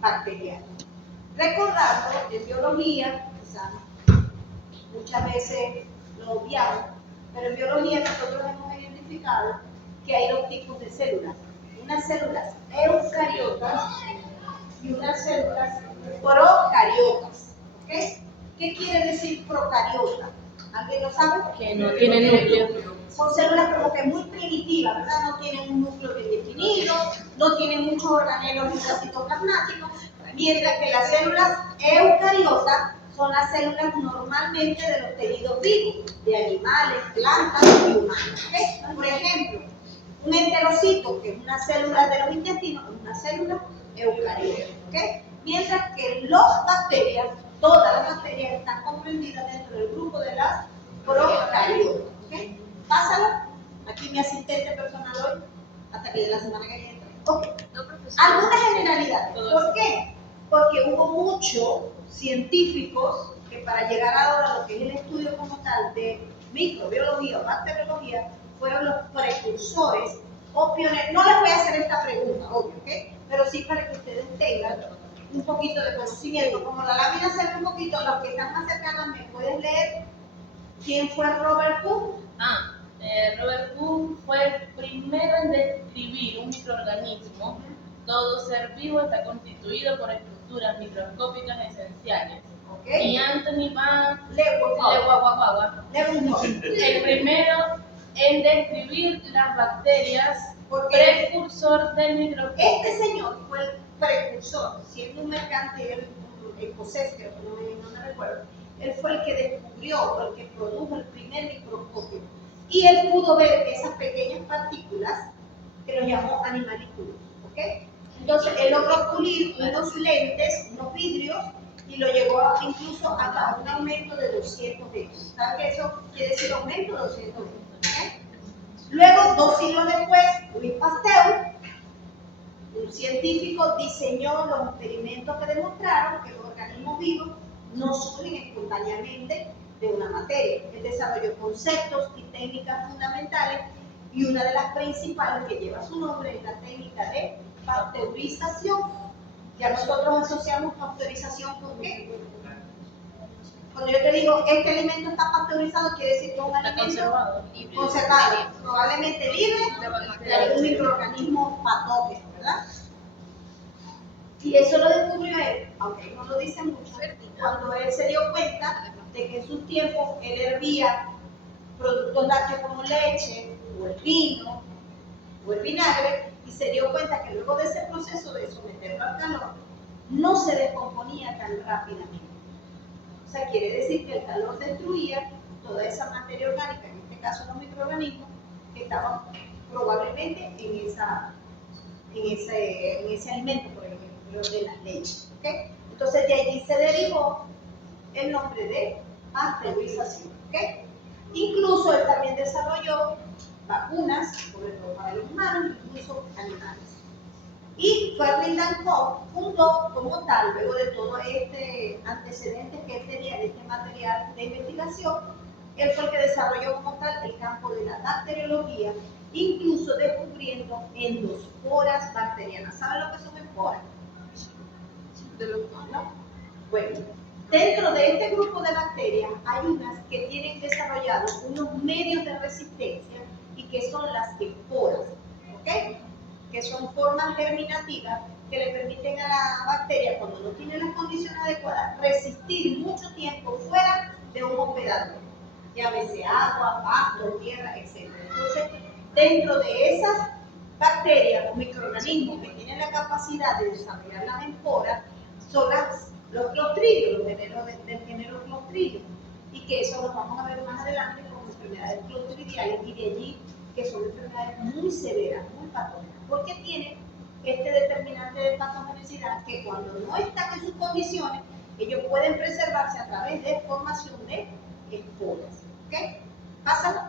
bacteriana. Recordando en biología, quizás muchas veces lo obviamos, pero en biología nosotros hemos identificado que hay dos tipos de células. Unas células eucariotas y unas células procariotas. ¿Okay? ¿Qué quiere decir procariota? ¿Alguien lo sabe? Que no tiene núcleo. Son células como que muy primitivas, ¿verdad? No tienen un núcleo bien definido, no tienen muchos organelos citoplasmáticos, mientras que las células eucariotas son las células normalmente de los tejidos vivos, de animales, plantas y humanos. ¿Okay? Por ejemplo, un enterocito, que es una célula de los intestinos, es una célula eucariota. ¿Okay? Mientras que las bacterias, todas las bacterias están comprendidas dentro del grupo de las procariotas. ¿Okay? Pásalo. Aquí mi asistente personal hoy, hasta que de la semana que viene. Okay. Algunas generalidades. ¿Por qué? Porque hubo muchos científicos que para llegar ahora a lo que es el estudio como tal de microbiología o bacteriología, fueron los precursores o pioneros. No les voy a hacer esta pregunta, obvio, ¿ok? Pero sí para que ustedes tengan un poquito de conocimiento. Como la lámina se ve un poquito, los que están más cercanos, ¿me puedes leer quién fue Robert Koch? Robert Koch fue el primero en describir un microorganismo. Todo ser vivo está constituido por estructuras microscópicas esenciales. Okay. Y Anthony Van Leeuwenhoek, el primero en describir las bacterias, precursor del microscopio. Este señor fue el precursor, siendo un mercante escocés, creo que no me recuerdo. Él fue el que descubrió, el que produjo el primer microscopio. Y él pudo ver esas pequeñas partículas que los llamó animalículos. ¿Okay? Entonces él logró pulir unos lentes, unos vidrios, y lo llevó incluso hasta un aumento de 200 veces. ¿Saben qué eso quiere decir aumento de 200 veces? ¿Okay? Luego, 2 siglos después, Louis Pasteur, un científico, diseñó los experimentos que demostraron que los organismos vivos no surgen espontáneamente de una materia. Él desarrolló conceptos y técnicas fundamentales y una de las principales que lleva su nombre es la técnica de pasteurización. Ya nosotros asociamos pasteurización con ¿qué? Cuando yo te digo este alimento está pasteurizado, quiere decir que es un alimento conservado, probablemente libre de algún microorganismo patógeno, ¿verdad? Y eso lo descubrió él, aunque no lo dice mucho, cuando él se dio cuenta de que en sus tiempos él hervía productos lácteos como leche, o el vino, o el vinagre, y se dio cuenta que luego de ese proceso de someterlo al calor, no se descomponía tan rápidamente. O sea, quiere decir que el calor destruía toda esa materia orgánica, en este caso los microorganismos, que estaban probablemente en ese alimento, por ejemplo, de las leches. ¿Okay? Entonces de allí se derivó el nombre de pasteurización. ¿Okay? Incluso él también desarrolló vacunas, sobre todo para los humanos, incluso animales. Y Ferdinand Koch fundó como tal, luego de todo este antecedente que él tenía de este material de investigación, él fue el que desarrolló como tal el campo de la bacteriología, incluso descubriendo endosporas bacterianas. ¿Saben lo que son esporas? ¿No? Bueno, dentro de este grupo de bacterias hay unas que tienen desarrollados unos medios de resistencia y que son las esporas. ¿Ok? Que son formas germinativas que le permiten a la bacteria, cuando no tiene las condiciones adecuadas, resistir mucho tiempo fuera de un hospedador, llámese agua, pasto, tierra, etc. Entonces, dentro de esas bacterias o microorganismos que tienen la capacidad de desarrollar las esporas, son los clostridios, del género Clostridium, y que eso lo vamos a ver más adelante como enfermedades clostridiales, y de allí que son enfermedades muy severas, muy patógenas, porque tienen este determinante de patogenicidad que cuando no están en sus condiciones, ellos pueden preservarse a través de formación de esporas. ¿Ok? ¿Pásalo?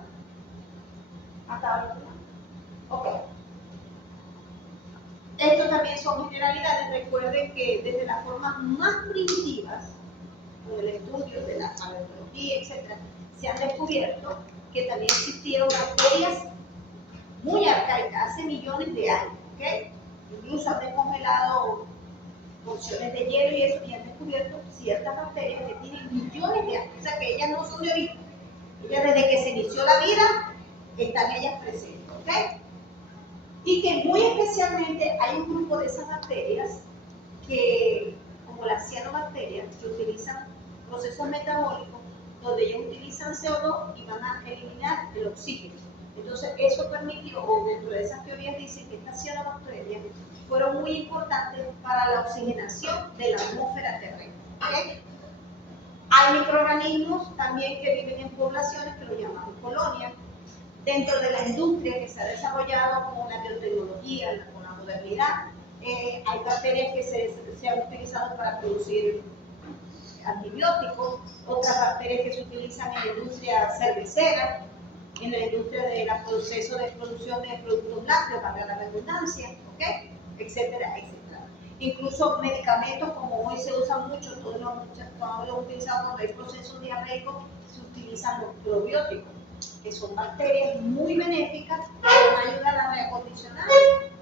Hasta ahora. Ok. Esto también son generalidades. Recuerden que desde las formas más primitivas, con el estudio de la paleontología, etc., se han descubierto que también existieron bacterias muy arcaicas, hace millones de años, ¿ok? Incluso han descongelado porciones de hielo y eso, y han descubierto ciertas bacterias que tienen millones de años, o sea que ellas no son de ahorita, ellas desde que se inició la vida están ellas presentes, ¿ok? Y que muy especialmente hay un grupo de esas bacterias que, como las cianobacterias, que utilizan procesos metabólicos donde ellos utilizan CO2 y van a eliminar el oxígeno. Entonces eso permitió, o dentro de esas teorías dicen que estas cianobacterias fueron muy importantes para la oxigenación de la atmósfera terrestre. ¿Okay? Hay microorganismos también que viven en poblaciones que lo llamamos colonias. Dentro de la industria que se ha desarrollado con la biotecnología, con la modernidad, hay bacterias que se han utilizado para producir antibióticos, otras bacterias que se utilizan en la industria cervecera, en la industria del proceso de producción de productos lácteos, para la redundancia, ¿okay? Etcétera, etcétera. Incluso medicamentos, como hoy se usan mucho, todos lo hemos utilizado cuando hay procesos diarreicos, se utilizan los probióticos, que son bacterias muy benéficas que van a ayudar a reacondicionar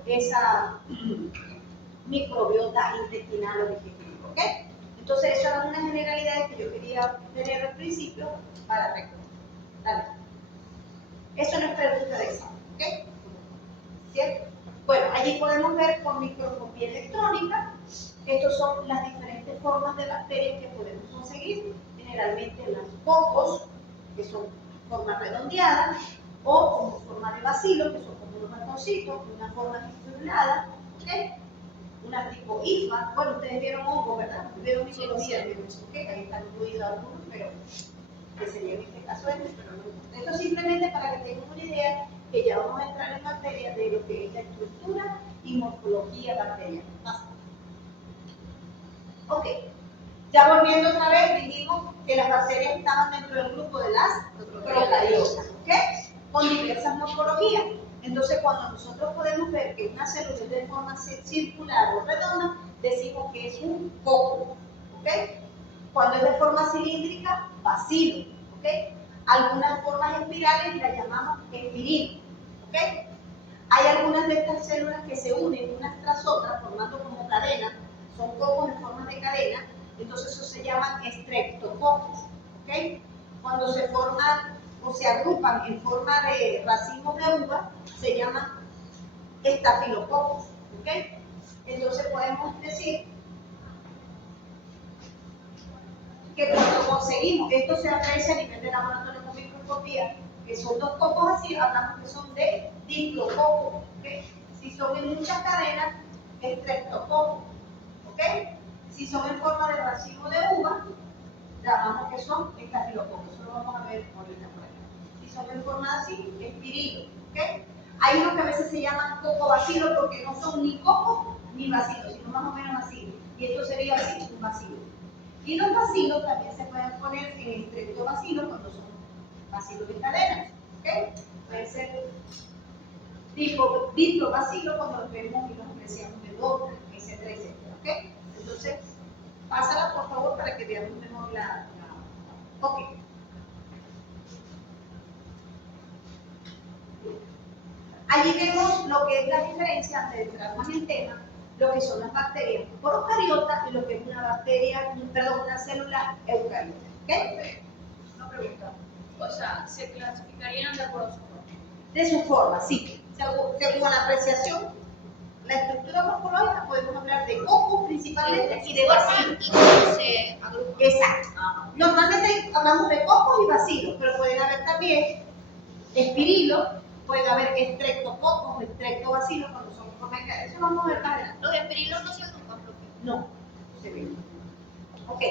esa microbiota intestinal o digestiva, ¿ok? Entonces, esas eran unas generalidades que yo quería tener al principio para recordar. Eso no es pregunta de examen, ¿ok? ¿Cierto? Bueno, allí podemos ver con microscopía electrónica, estas son las diferentes formas de bacterias que podemos conseguir, generalmente las cocos, que son forma redondeada, o como forma de bacilo, que son como unos ratoncitos, una forma estructurada, ¿ok? Una tipo IFA. Bueno, ustedes vieron hongo, ¿verdad? Vieron microbiología, ¿ok? Ahí están incluidos algunos, pero que sería en este caso este, pero no. Esto simplemente para que tengan una idea que ya vamos a entrar en materia de lo que es la estructura y morfología bacteriana. Ok. Ya volviendo otra vez, dijimos que las bacterias estaban dentro del grupo de las procariotas, ¿ok? Con diversas morfologías. Entonces, cuando nosotros podemos ver que una célula es de forma circular o redonda, decimos que es un coco, ¿ok? Cuando es de forma cilíndrica, bacilo, ¿ok? Algunas formas espirales las llamamos espirino, ¿ok? Hay algunas de estas células que se unen unas tras otras formando como cadenas, son cocos en forma de cadena. Entonces eso se llaman estreptococos, ¿ok? Cuando se forman o se agrupan en forma de racimos de uva, se llaman estafilococos, ¿ok? Entonces podemos decir que cuando conseguimos, esto se aprecia a nivel de laboratorio con microscopía, que son dos cocos así, hablamos que son de diplococos, ¿ok? Si son en muchas cadenas, estreptococos, ¿ok? Si son en forma de racimo de uva, llamamos que son estafilococos. Eso lo vamos a ver ahorita por aquí. Si son en forma así, espirino, ¿ok? Hay unos que a veces se llaman cocobacilo porque no son ni cocos ni bacilos, sino más o menos así. Y esto sería así, un bacilo. Y los bacilos también se pueden poner en estreptobacilo cuando son bacilos de cadena, ¿ok? Puede ser diplobacilo cuando los vemos y los apreciamos de boca, etcétera, etcétera, ¿ok? Entonces, pásala por favor para que veamos mejor Ok. Allí vemos lo que es la diferencia, antes de entrar más en tema, lo que son las bacterias procariotas y lo que es una bacteria, una célula eucariota. ¿Ok? Una pregunta. O sea, se clasificarían de acuerdo a su forma. De su forma, sí. Según la apreciación, la estructura morfológica, podemos hablar de cocos principalmente y de bacilos. Y cómo se agrupan. Exacto. Normalmente hablamos de cocos y bacilos, pero pueden haber también espirilos, pueden haber estreptococos o estreptobacilos cuando son formas de cadena. Eso vamos a ver más adelante. Los espirilos no se agrupan, profe. No, se ve. Ok,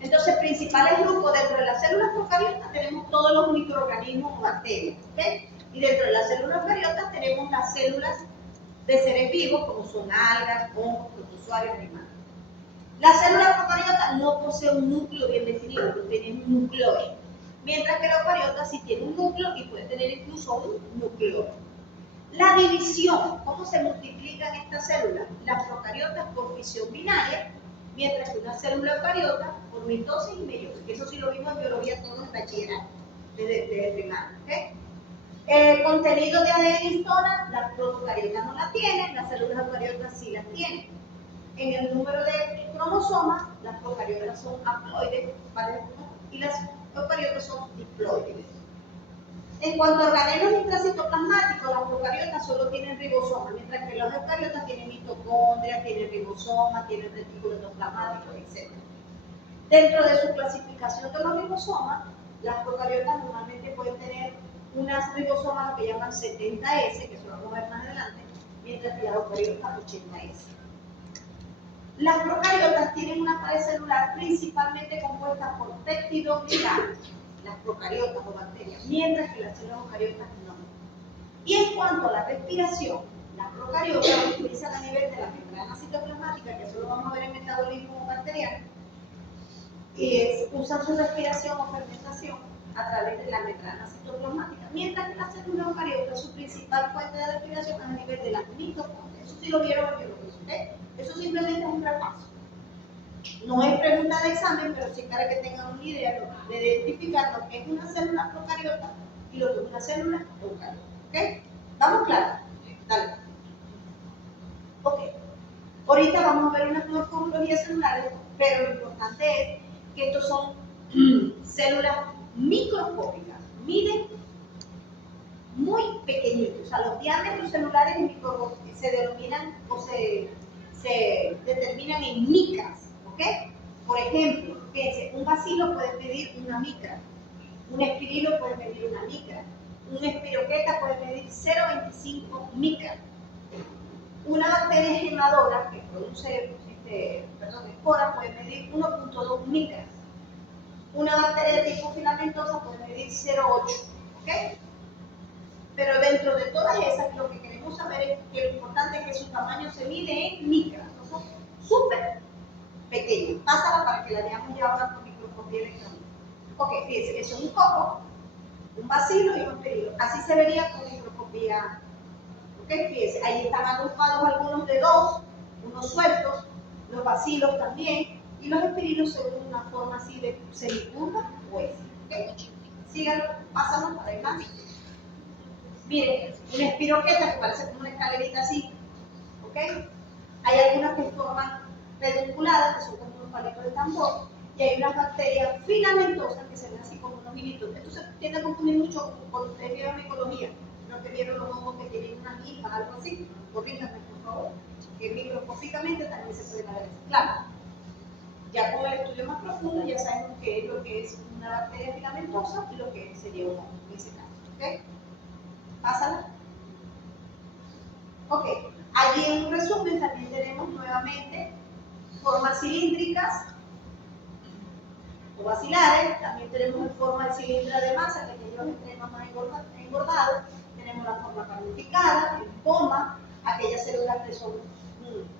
entonces principales grupos dentro de las células procariotas tenemos todos los microorganismos o bacterias, ¿ok? Y dentro de las células eucariotas tenemos las células de seres vivos como son algas, hongos, protozoarios, animales. La célula procariota no posee un núcleo bien definido, no tiene un nucleoide, mientras que la eucariota sí tiene un núcleo y puede tener incluso un nucleoide. La división, ¿cómo se multiplican estas células? Las procariotas por fisión binaria, mientras que una célula eucariota por mitosis y meiosis. Eso sí lo vimos en biología todos en bachillerato, desde primaria. ¿Okay? El contenido de ADN y histona, las procariotas no la tienen, las células eucariotas sí las tienen. En el número de cromosomas, las procariotas son haploides, ¿vale? Y las eucariotas son diploides. En cuanto a organelos intracitoplasmáticos, las procariotas solo tienen ribosomas, mientras que las eucariotas tienen mitocondria, tienen ribosomas, tienen retículo endoplasmático, etc. Dentro de su clasificación de los ribosomas, las procariotas normalmente pueden tener unas ribosomas que llaman 70S, que eso lo vamos a ver más adelante, mientras que las eucariotas 80S. Las procariotas tienen una pared celular principalmente compuesta por peptidoglicanos, las procariotas o bacterias, mientras que las células eucariotas no. Y en cuanto a la respiración, las procariotas utilizan a nivel de la membrana citoplasmática, que eso lo vamos a ver en metabolismo bacteriano, y usan su respiración o fermentación a través de la membrana citoplasmática, mientras que las células eucariotas, su principal fuente de respiración es a nivel de las mitocondrias. Eso sí lo vieron en biología, ¿ok? Eso simplemente es un repaso. No es pregunta de examen, pero sí para que tengan una idea de identificar lo que es una célula procariota y lo que es una célula eucariota. ¿Ok? ¿Vamos claros? Dale. Ok. Ahorita vamos a ver unas morfologías celulares, pero lo importante es que estos son células microscópicas. Miden muy pequeñitos. O sea, los diámetros celulares se denominan o se determinan en micras. ¿Ok? Por ejemplo, fíjense, un bacilo puede medir una micra, un espirilo puede medir una micra, un espiroqueta puede medir 0,25 micras, una bacteria gemadora que produce esporas puede medir 1,2 micras, una bacteria de tipo filamentosa puede medir 0,8, ¿ok? Pero dentro de todas esas, lo que queremos saber es que lo importante es que su tamaño se mide en micras, o sea, súper pequeña. Pásala para que la veamos ya ahora con microscopía electrónica. Ok, fíjense, eso es un coco, un bacilo y un espirilo. Así se vería con microscopía. Ok, fíjense, ahí están agrupados algunos de dos, unos sueltos, los bacilos también, y los espirilos según una forma así de semicurva o S. Ok, síganlo, pásalo para adelante. Miren, una espiroqueta que parece como una escalerita así. Ok, hay algunas que forman pedunculadas, que son como unos palitos de tambor, y hay unas bacterias filamentosas que se ven así como unos hilitos. Esto se tiende a confundir mucho cuando ustedes vieron micología, los que vieron los hongos que tienen unas hijas, algo así, corríjanme por favor, que microscópicamente también se pueden ver. Claro, ya con el estudio más profundo ya sabemos qué es lo que es una bacteria filamentosa y lo que sería un hongo en ese caso. ¿Ok? Pásala. Ok, allí en un resumen también tenemos nuevamente formas cilíndricas o bacilares, también tenemos en forma de cilindro de masa, que tiene los extremos más engordados, tenemos la forma ramificada, en poma, aquellas células que son,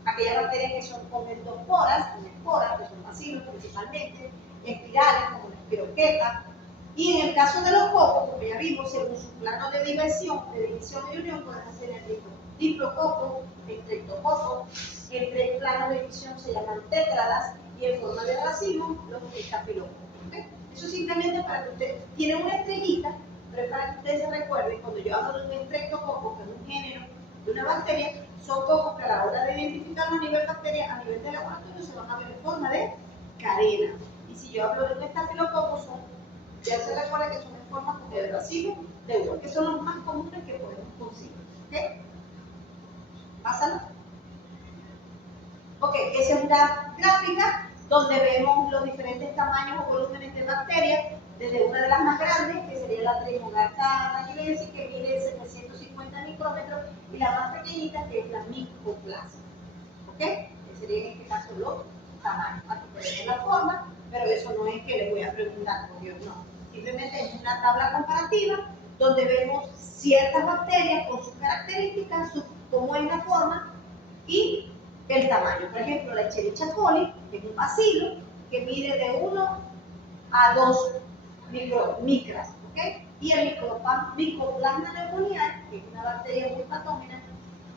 aquellas bacterias que son con endosporas, que son bacilos principalmente, espirales como la espiroqueta, y en el caso de los cocos, como ya vimos, según su plano de división y unión, podemos tener diplococos, estreptococos, entre el plano de división se llaman tétradas, y en forma de racimo, los estafilococos. ¿Okay? Eso simplemente para que ustedes, tienen una estrellita, pero es para que ustedes se recuerden, cuando yo hablo de un estreptococo, que es un género de una bacteria, son cocos que a la hora de identificarlo a nivel bacteria, a nivel de laboratorio, se van a ver en forma de cadena. Y si yo hablo de un estafilococo, ya se recuerda que son en forma de racimo de uva, que son los más comunes que podemos conseguir. ¿Ok? Pásalo. Ok, esa es una gráfica donde vemos los diferentes tamaños o volúmenes de bacterias, desde una de las más grandes, que sería la Trichogarta naquillensis, que mide 750 micrómetros, y la más pequeñita, que es la Mycoplasma. ¿Ok? Que sería en este caso los tamaños. Aquí tenemos la forma, pero eso no es que les voy a preguntar, por Dios, no. Simplemente es una tabla comparativa donde vemos ciertas bacterias con sus características, cómo es la forma y el tamaño. Por ejemplo, la Escherichia coli, que es un bacilo, que mide de 1 a 2 micras, ¿ok? Y el Mycoplasma pneumoniae, que es una bacteria muy patógena,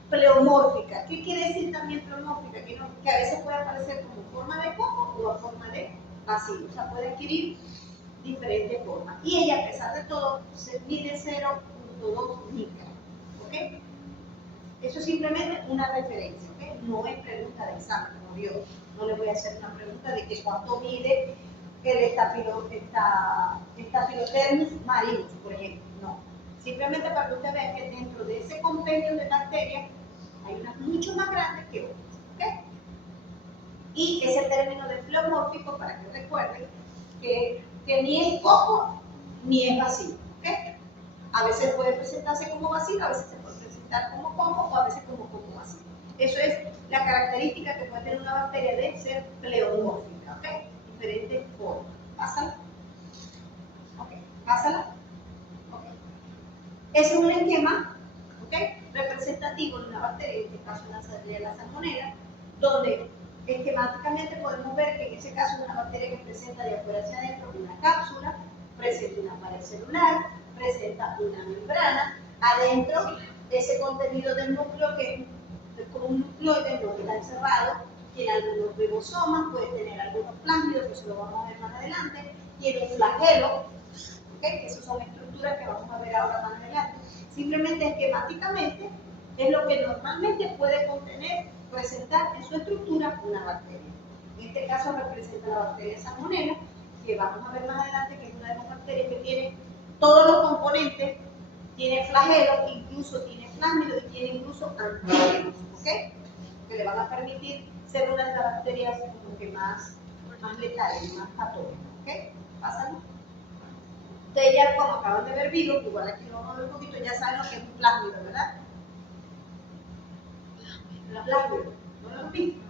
pleomórfica. ¿Qué quiere decir también pleomórfica? Que a veces puede aparecer como forma de coco o a forma de bacilo. O sea, puede adquirir diferentes formas. Y ella, a pesar de todo, se mide 0,2 micras, ¿ok? Eso es simplemente una referencia, ¿ok? No es pregunta de examen, como Dios. No les voy voy a hacer una pregunta de que cuánto mide el Staphylococcus marinus, por ejemplo. No. Simplemente para que usted vea que dentro de ese compendio de bacterias hay unas mucho más grandes que otras. ¿Okay? Y ese término de pleomórfico, para que recuerden, que ni es coco ni es vacío. ¿Okay? A veces puede presentarse como vacío, a veces se puede presentar como coco o a veces como coco vacío. Eso es la característica que puede tener una bacteria de ser pleomórfica. ¿Okay? Diferentes formas. Pásala. Ok, pásala. Ok. Ese es un esquema, ¿okay?, representativo de una bacteria, en este caso una Salmonella salmonella, donde esquemáticamente podemos ver que en ese caso es una bacteria que presenta de afuera hacia adentro una cápsula, presenta una pared celular, presenta una membrana, adentro ese contenido del núcleo que es como un nucleoide, no está encerrado, tiene algunos ribosomas, puede tener algunos plásmidos, que eso lo vamos a ver más adelante, tiene un flagelo, ¿okay?, que esas son estructuras que vamos a ver ahora más adelante. Simplemente esquemáticamente es lo que normalmente puede contener, presentar en su estructura una bacteria. En este caso representa la bacteria Salmonella, que vamos a ver más adelante, que es una de las bacterias que tiene todos los componentes, tiene flagelo, incluso tiene plásmido y tiene incluso antígenos, ¿ok?, que le van a permitir ser una de las bacterias como que más letales, más patógenas. ¿Ok? Pásalo. Ustedes ya, como acaban de ver virus, igual aquí lo vamos a ver un poquito, ya saben lo que es un plásmido, ¿verdad? Los plásmidos, ¿no lo han visto?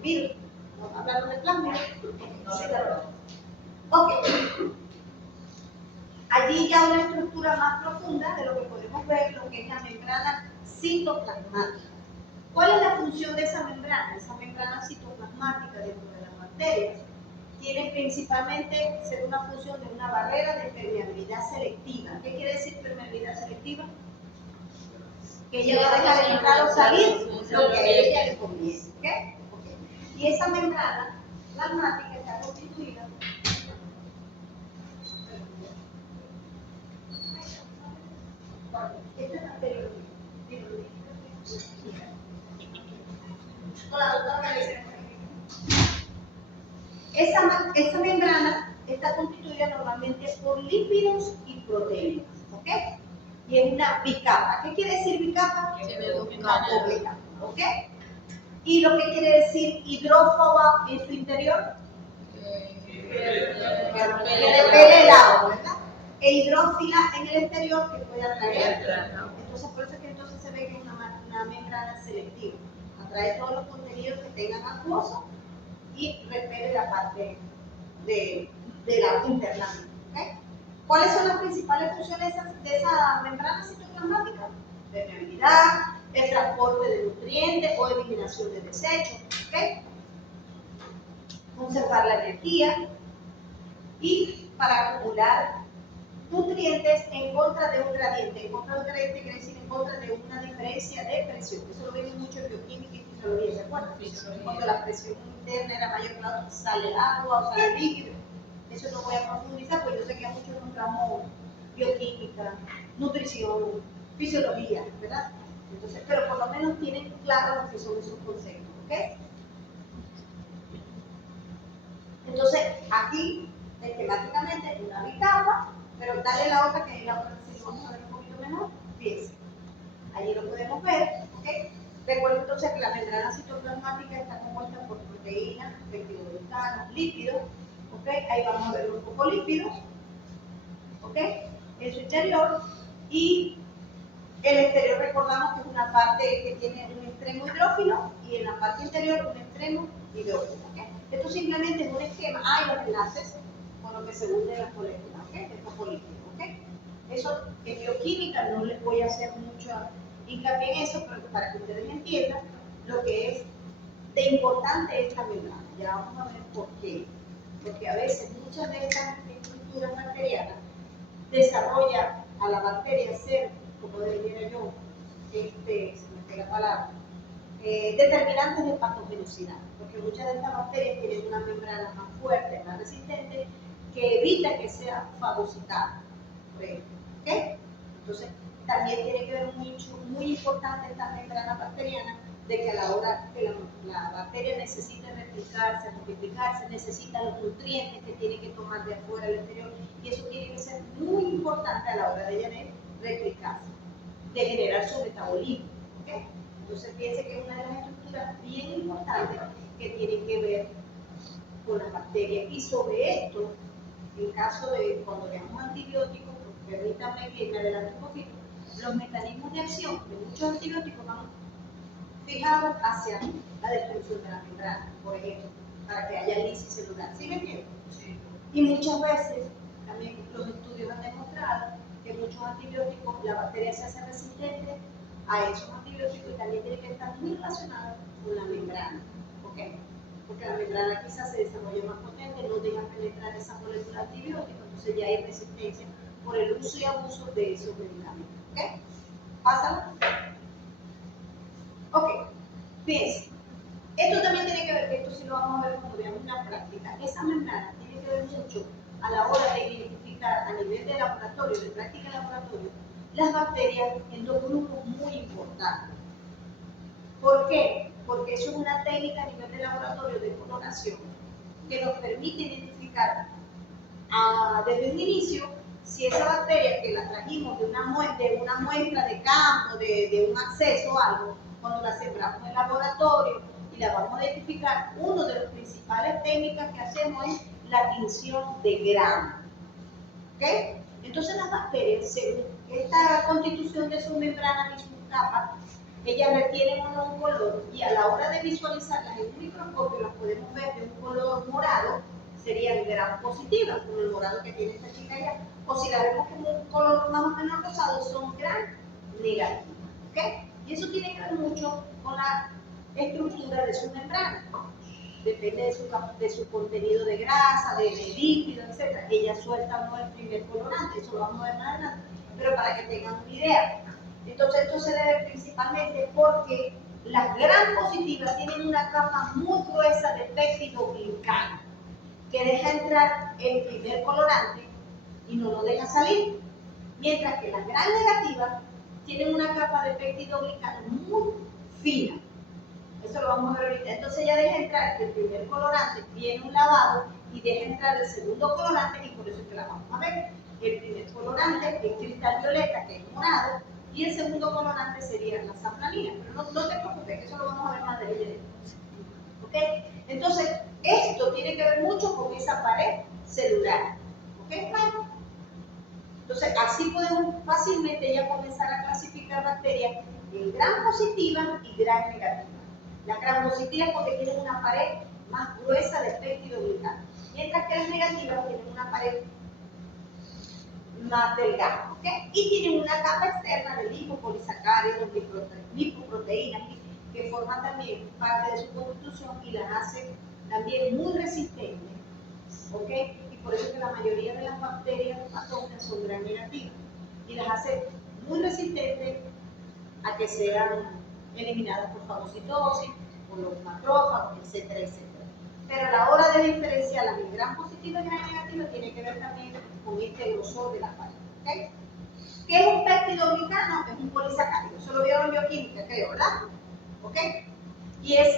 Virus, ¿no hablaron de plásmido? Sí, claro. Ok. Allí ya una estructura más profunda de lo que podemos ver, lo que es la membrana citoplasmática. ¿Cuál es la función de esa membrana? Esa membrana citoplasmática dentro de las bacterias tiene principalmente ser una función de una barrera de permeabilidad selectiva. ¿Qué quiere decir permeabilidad selectiva? Que ella va a dejar entrar o salir lo que a ella le conviene. ¿Okay? Okay. Y esa membrana plasmática está constituida esta bacteria. Hola, doctora Esa membrana está constituida normalmente por lípidos y proteínas, ¿ok? Y es una bicapa. ¿Qué quiere decir bicapa? Completa, ¿ok? Y lo que quiere decir hidrófoba en su interior, que repele el agua, ¿verdad? E hidrófila en el exterior, que puede atraer. Entonces, por eso es que entonces se ve que es una membrana selectiva. Atrae todos los contenidos que tengan acuoso y repele la parte de la interna. ¿Okay? ¿Cuáles son las principales funciones de esa membrana citoplasmática? Permeabilidad, el transporte de nutrientes o eliminación de desechos, ¿okay?, conservar la energía y para acumular nutrientes en contra de un gradiente. En contra de un gradiente quiere decir en contra de una diferencia de presión. Eso lo vemos mucho en bioquímica y fisiología, ¿se acuerdan? Cuando la presión interna era mayor que la otra, sale agua o sale líquido. Eso no voy a profundizar, porque yo sé que a muchos encontramos bioquímica, nutrición, fisiología, ¿verdad? Entonces, pero por lo menos tienen claro lo que son esos conceptos, ¿ok? Entonces, aquí, esquemáticamente, una bicapa, pero dale la otra, que es la otra que vamos a ver un poquito mejor, fíjense. Allí lo podemos ver, ¿ok? Recuerden entonces que la membrana citoplasmática está compuesta por proteínas, peptidoglucanos, lípidos, ¿ok? Ahí vamos a ver los fosfolípidos, ¿ok?, en su interior, y el exterior recordamos que es una parte que tiene un extremo hidrófilo y en la parte interior un extremo hidrófilo, ¿ok? Esto simplemente es un esquema, hay los enlaces con lo que se unen las moléculas, ¿ok?, de fosfolípidos, ¿ok? Eso en bioquímica no les voy a hacer mucho hincapié en eso, pero para que ustedes entiendan lo que es de importante esta membrana. Ya vamos a ver por qué. Porque a veces muchas de estas estructuras bacterianas desarrollan a la bacteria ser, como diría yo, se me pega la palabra, determinantes de patogenosidad. Porque muchas de estas bacterias tienen una membrana más fuerte, más resistente, que evita que sea fagocitada. ¿Okay? Entonces, también tiene que ver un nicho muy importante esta membrana bacteriana de que a la hora que la bacteria necesita replicarse, multiplicarse, necesita los nutrientes que tiene que tomar de afuera al exterior, y eso tiene que ser muy importante a la hora de ella de replicarse, de generar su metabolismo. ¿Okay? Entonces fíjense que es una de las estructuras bien importantes que tienen que ver con las bacterias. Y sobre esto, en caso de cuando veamos antibióticos, permítanme que me adelante un poquito, los mecanismos de acción de muchos antibióticos van fijados hacia la destrucción de la membrana, por ejemplo, para que haya lisis celular. ¿Sí me entienden? Sí. Y muchas veces, también los estudios han demostrado que muchos antibióticos, la bacteria se hace resistente a esos antibióticos y también tiene que estar muy relacionado con la membrana. ¿Ok? Porque la membrana quizás se desarrolla más potente, no deja penetrar esa molécula antibiótica, entonces ya hay resistencia por el uso y abuso de esos medicamentos. ¿Ok? ¿Pásalo? Ok, fíjense. Esto también tiene que ver, esto sí lo vamos a ver cuando veamos una práctica. Esa membrana tiene que ver mucho a la hora de identificar a nivel de laboratorio, de práctica de laboratorio, las bacterias en dos grupos muy importantes. ¿Por qué? Porque eso es una técnica a nivel de laboratorio de coloración que nos permite identificar desde un inicio si esa bacteria que la trajimos de una muestra de campo, de un acceso o algo, cuando la sembramos en el laboratorio y la vamos a identificar, una de las principales técnicas que hacemos es la tinción de grano. ¿Ok? Entonces las bacterias, según esta constitución de sus membranas y sus capas, ellas retienen un color y a la hora de visualizarlas en un microscopio las podemos ver de un color morado, serían gram positivas, como el morado que tiene esta chica allá, o si la vemos como un color más o menos rosado, son gram negativas. ¿Ok? Y eso tiene que ver mucho con la estructura de su membrana. Depende de su contenido de grasa, de lípido, etc. Ella suelta o no el primer colorante, eso lo vamos a ver más adelante, pero para que tengan una idea. Entonces esto se debe principalmente porque las gram positivas tienen una capa muy gruesa de péptido glicano que deja entrar el primer colorante y no lo deja salir, mientras que las gram negativas tienen una capa de péptido glicano muy fina. Eso lo vamos a ver ahorita. Entonces ya deja entrar el primer colorante, viene un lavado y deja entrar el segundo colorante, y por eso es que la vamos a ver. El primer colorante es cristal violeta, que es morado, y el segundo colorante sería la safranina. Pero no te preocupes, que eso lo vamos a ver más adelante. ¿Ok? Entonces, esto tiene que ver mucho con esa pared celular. ¿Ok? Entonces, así podemos fácilmente ya comenzar a clasificar bacterias en gram positiva y gram negativa. Las gram positivas porque tienen una pared más gruesa de péptido glicano, mientras que las negativas tienen una pared más delgada, ¿ok? Y tienen una capa externa de lipopolisacáridos, lipoproteínas, que forman también parte de su constitución y las hace también muy resistentes, ¿ok? Y por eso es que la mayoría de las bacterias patógenas son gram negativas y las hace muy resistentes a que sean eliminadas por fagocitosis, por los macrófagos, etcétera, etcétera. Pero a la hora de diferenciar las gram positivas y gram negativas tiene que ver también con este grosor de la pared. ¿Okay? ¿Qué es un péptido glicano? Es un polisacárido. Eso lo vieron en bioquímica, creo, ¿verdad? ¿Ok? Y es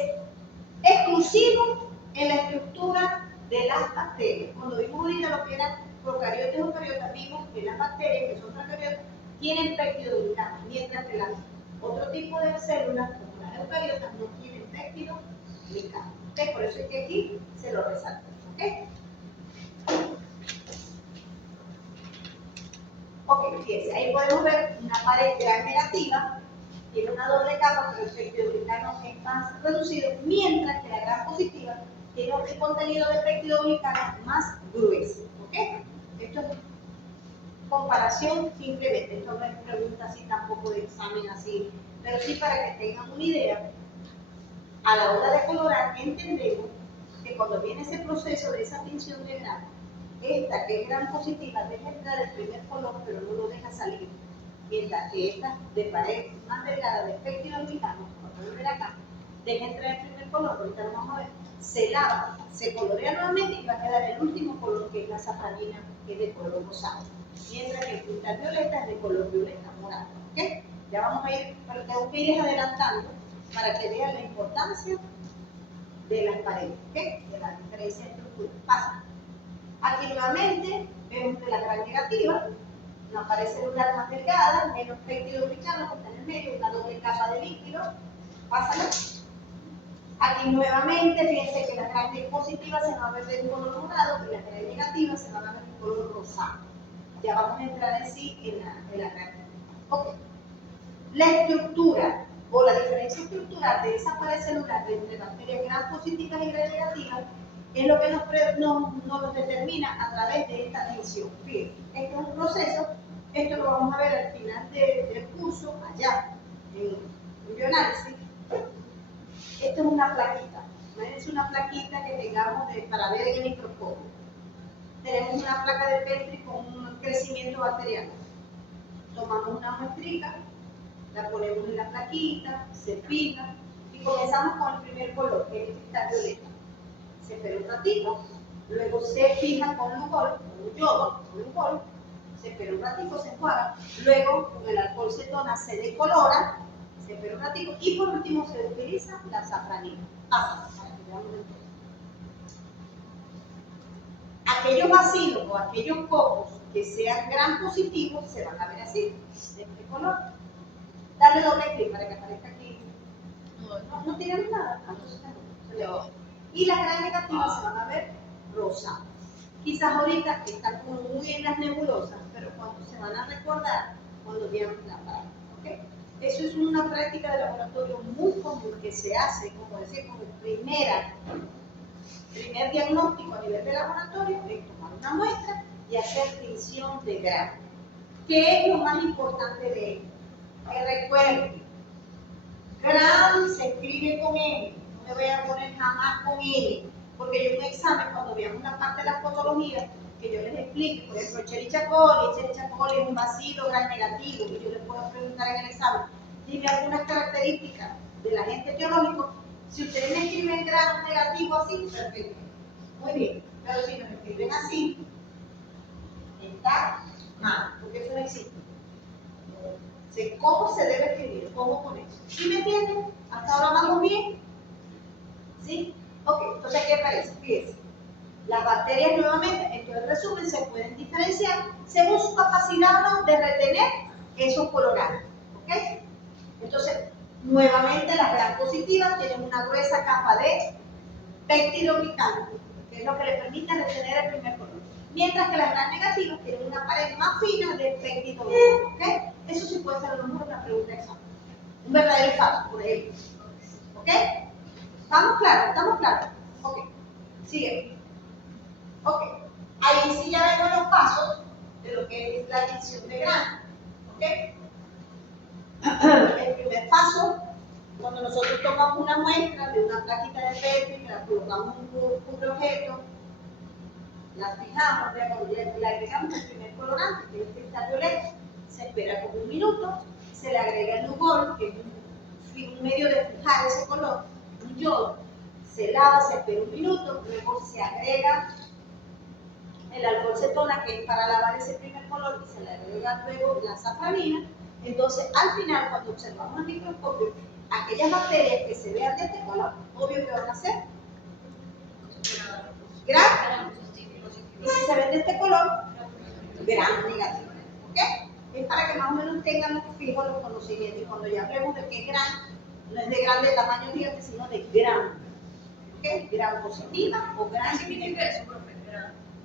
exclusivo en la estructura de las bacterias. Cuando vimos ahorita lo que eran procariotas y eucariotas, vimos que las bacterias, que son procariotas, tienen péptido glicano, mientras que otro tipo de células, como las eucariotas, no tienen péptido glicano. ¿Okay? Por eso es que aquí se lo resalta. ¿Okay? Ok, fíjense, ahí podemos ver una pared gram negativa, tiene una doble capa, pero el péptido glicano es más reducido, mientras que la gram positiva tiene un contenido de péptido glicano más grueso. ¿Ok? Esto es comparación simplemente, esto no es pregunta así tampoco de examen así, pero sí para que tengan una idea. A la hora de colorar entendemos que cuando viene ese proceso de esa tinción de grano, esta que es gram positiva deja entrar el primer color pero no lo deja salir, mientras que esta de pared más delgada de péptido glicano, como pueden ver acá, deja entrar el primer color, ahorita lo vamos a ver, se lava, se colorea nuevamente y va a quedar el último color que es la safranina, que es de color rosado, mientras que el cristal violeta es de color violeta morado. ¿Okay? Ya vamos a ir, pero tengo que ir adelantando para que vean la importancia de las paredes, ¿ok? De la diferencia de estructura. Pasa. Aquí nuevamente vemos que la gran negativa, una pared celular más delgada, menos péptido glicano que está en el medio, una doble capa de líquido. Pásala. Aquí nuevamente, fíjense que la gran positiva se va a ver de un color morado y la gran negativa se va a ver de un color rosado. Ya vamos a entrar en sí en la gran. Ok. La estructura o la diferencia estructural de esa pared celular entre bacterias gram positivas y gram negativas es lo que nos determina a través de esta división. Fíjense, esto es un proceso, esto lo vamos a ver al final del curso, allá, en bioanálisis. Esto es una plaquita, es una plaquita que tengamos para ver en el microscopio. Tenemos una placa de Petri con un crecimiento bacteriano. Tomamos una muestrica, la ponemos en la plaquita, se fija y comenzamos con el primer color, que es el cristal violeta. Se espera un ratito, luego se fija con Lugol, con un yodo, con Lugol, se espera un ratito, se enjuaga, luego con el alcohol cetona se decolora, se espera un ratito y por último se utiliza la safranina. Pasa, para que veamos el todo. Aquellos bacilos o aquellos cocos que sean gram positivos se van a ver así, de este color. Dale doble clic para que aparezca aquí. No tienen nada. Y las gram negativas se van a ver rosadas. Quizás ahorita están como muy en las nebulosas, pero cuando se van a recordar cuando vean la práctica. ¿Okay? Eso es una práctica de laboratorio muy común que se hace, como decir, como primer diagnóstico a nivel de laboratorio, es tomar una muestra y hacer tinción de grano. ¿Qué es lo más importante de esto? Que recuerden, gram se escribe con M, no me voy a poner jamás con M, porque yo en un examen, cuando veamos una parte de las patologías, que yo les explique, por ejemplo, Escherichia coli es un bacilo gram negativo, y yo les puedo preguntar en el examen, dime algunas características del agente etiológico. Si ustedes me escriben gram negativo así, perfecto, muy bien, pero si nos escriben así, está mal, porque eso no existe. ¿Cómo se debe escribir? ¿Cómo con eso? ¿Sí me entienden? ¿Hasta ahora vamos bien? ¿Sí? Ok, entonces, ¿qué parece? Fíjense. Las bacterias nuevamente, esto es el resumen, se pueden diferenciar según su capacidad o no de retener esos colorantes. ¿Ok? Entonces, nuevamente las gram positivas tienen una gruesa capa de peptidoglicano, que es lo que le permite retener el primer color. Mientras que las gram negativas tienen una pared más fina de peptidoglicano. ¿Ok? Eso sí puede ser a lo mejor una pregunta exacta. Un verdadero y falso, por ejemplo. ¿Ok? ¿Estamos claros? ¿Estamos claros? Ok. Sigue. Ok. Ahí sí ya vemos los pasos de lo que es la tinción de grano. ¿Ok? El primer paso, cuando nosotros tomamos una muestra de una plaquita de Petri, la colocamos en un objeto, la fijamos, le agregamos el primer colorante, que es el cristal violeta, se espera como un minuto, se le agrega el Lugol, que es un medio de fijar ese color, un yodo, se lava, se espera un minuto, luego se agrega el alcohol cetona, que es para lavar ese primer color, y se le agrega luego la safranina. Entonces, al final, cuando observamos el microscopio, aquellas bacterias que se vean de este color, obvio que van a ser gram, y si se ven de este color, gram negativo. ¿Ok? Es para que más o menos tengan fijos los conocimientos. Y cuando ya hablemos de qué gram, no es de gram de tamaño gigante, sino de gram. ¿Ok? Gram positiva o gram. ¿Qué significa eso, profe?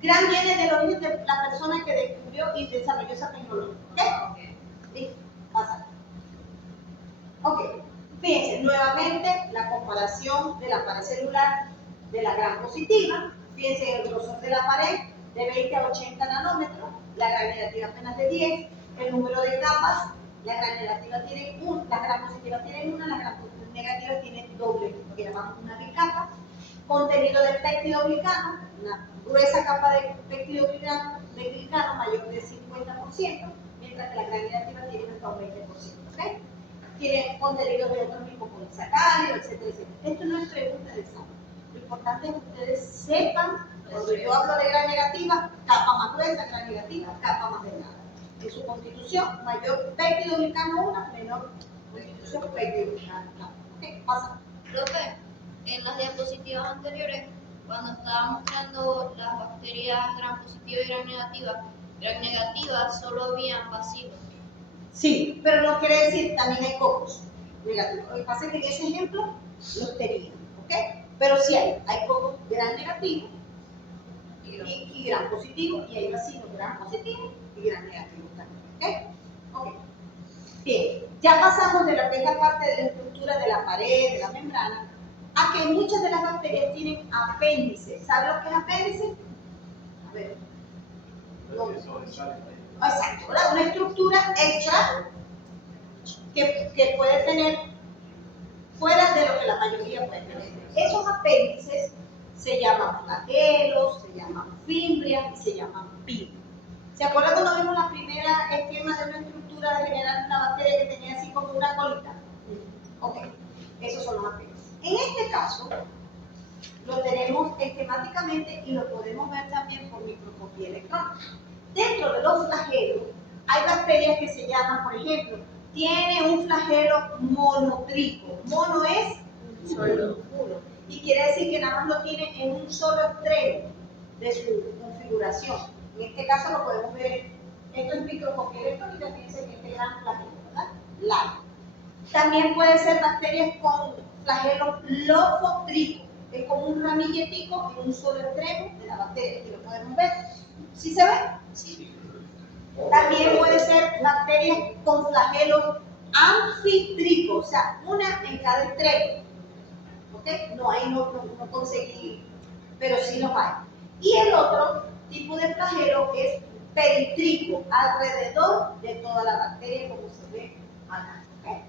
Gram viene del origen de la persona que descubrió y desarrolló esa tecnología. ¿Ok? Listo. Pasa. Ok. Fíjense, nuevamente la comparación de la pared celular de la gram positiva. Fíjense el grosor de la pared de 20 a 80 nanómetros, la gram negativa apenas de 10, el número de capas, la gram negativa tiene las gram positivas tienen una, las gram negativas tienen doble, lo que llamamos una bicapa, contenido de peptidoglicano, una gruesa capa de peptidoglicano mayor del 50%, mientras que la gram negativa tiene hasta un 20%. ¿Okay? Tiene contenido de otros lipopolisacáridos, etcétera, etcétera. Esto no es pregunta de examen. Lo importante es que ustedes sepan, cuando yo hablo de gram negativa, capa más gruesa, gram negativa, capa más delgada. En su constitución, mayor peptidoglicano 1, menor constitución peptidoglicano. ¿Qué pasa? Profe, en las diapositivas anteriores, cuando estaba mostrando las bacterias gram positiva y gram negativa solo habían bacilos. Sí, pero no quiere decir también hay cocos negativos. Lo que pasa es que en ese ejemplo los tenía, ¿ok? Pero sí hay cocos gram negativos y gram positivo, y hay bacilos gram positivo y gram negativo también, ¿ok? Ok. Bien, ya pasamos de lo que es la parte de la estructura de la pared, de la membrana, a que muchas de las bacterias tienen apéndices. ¿Sabe lo que es apéndice? A ver. Exacto, ¿verdad? Una estructura extra que puede tener fuera de lo que la mayoría puede tener. Esos apéndices se llaman flagelos, se llaman fimbrias y se llaman pil. ¿Se acuerdan cuando vimos la primera esquema de una estructura general de una bacteria que tenía así como una colita? Ok, esos son los apéndices. En este caso, lo tenemos esquemáticamente y lo podemos ver también por microscopía electrónica. Dentro de los flagelos hay bacterias que se llaman, por ejemplo, tiene un flagelo monotrico. Mono es uno. Y quiere decir que nada más lo tiene en un solo extremo de su configuración. En este caso lo podemos ver, esto es microscopía electrónica, fíjense que este gran flagelo, ¿verdad? Largo. También puede ser bacterias con flagelo lofotrico, es como un ramilletico en un solo extremo de la bacteria, aquí lo podemos ver. ¿Sí se ve? Sí. También puede ser bacterias con flagelos anfitricos, o sea, una en cada extremo. ¿Ok? No, ahí no conseguí, pero sí los hay. Y el otro tipo de flagelo es peritrico, alrededor de toda la bacteria, como se ve acá. ¿Okay?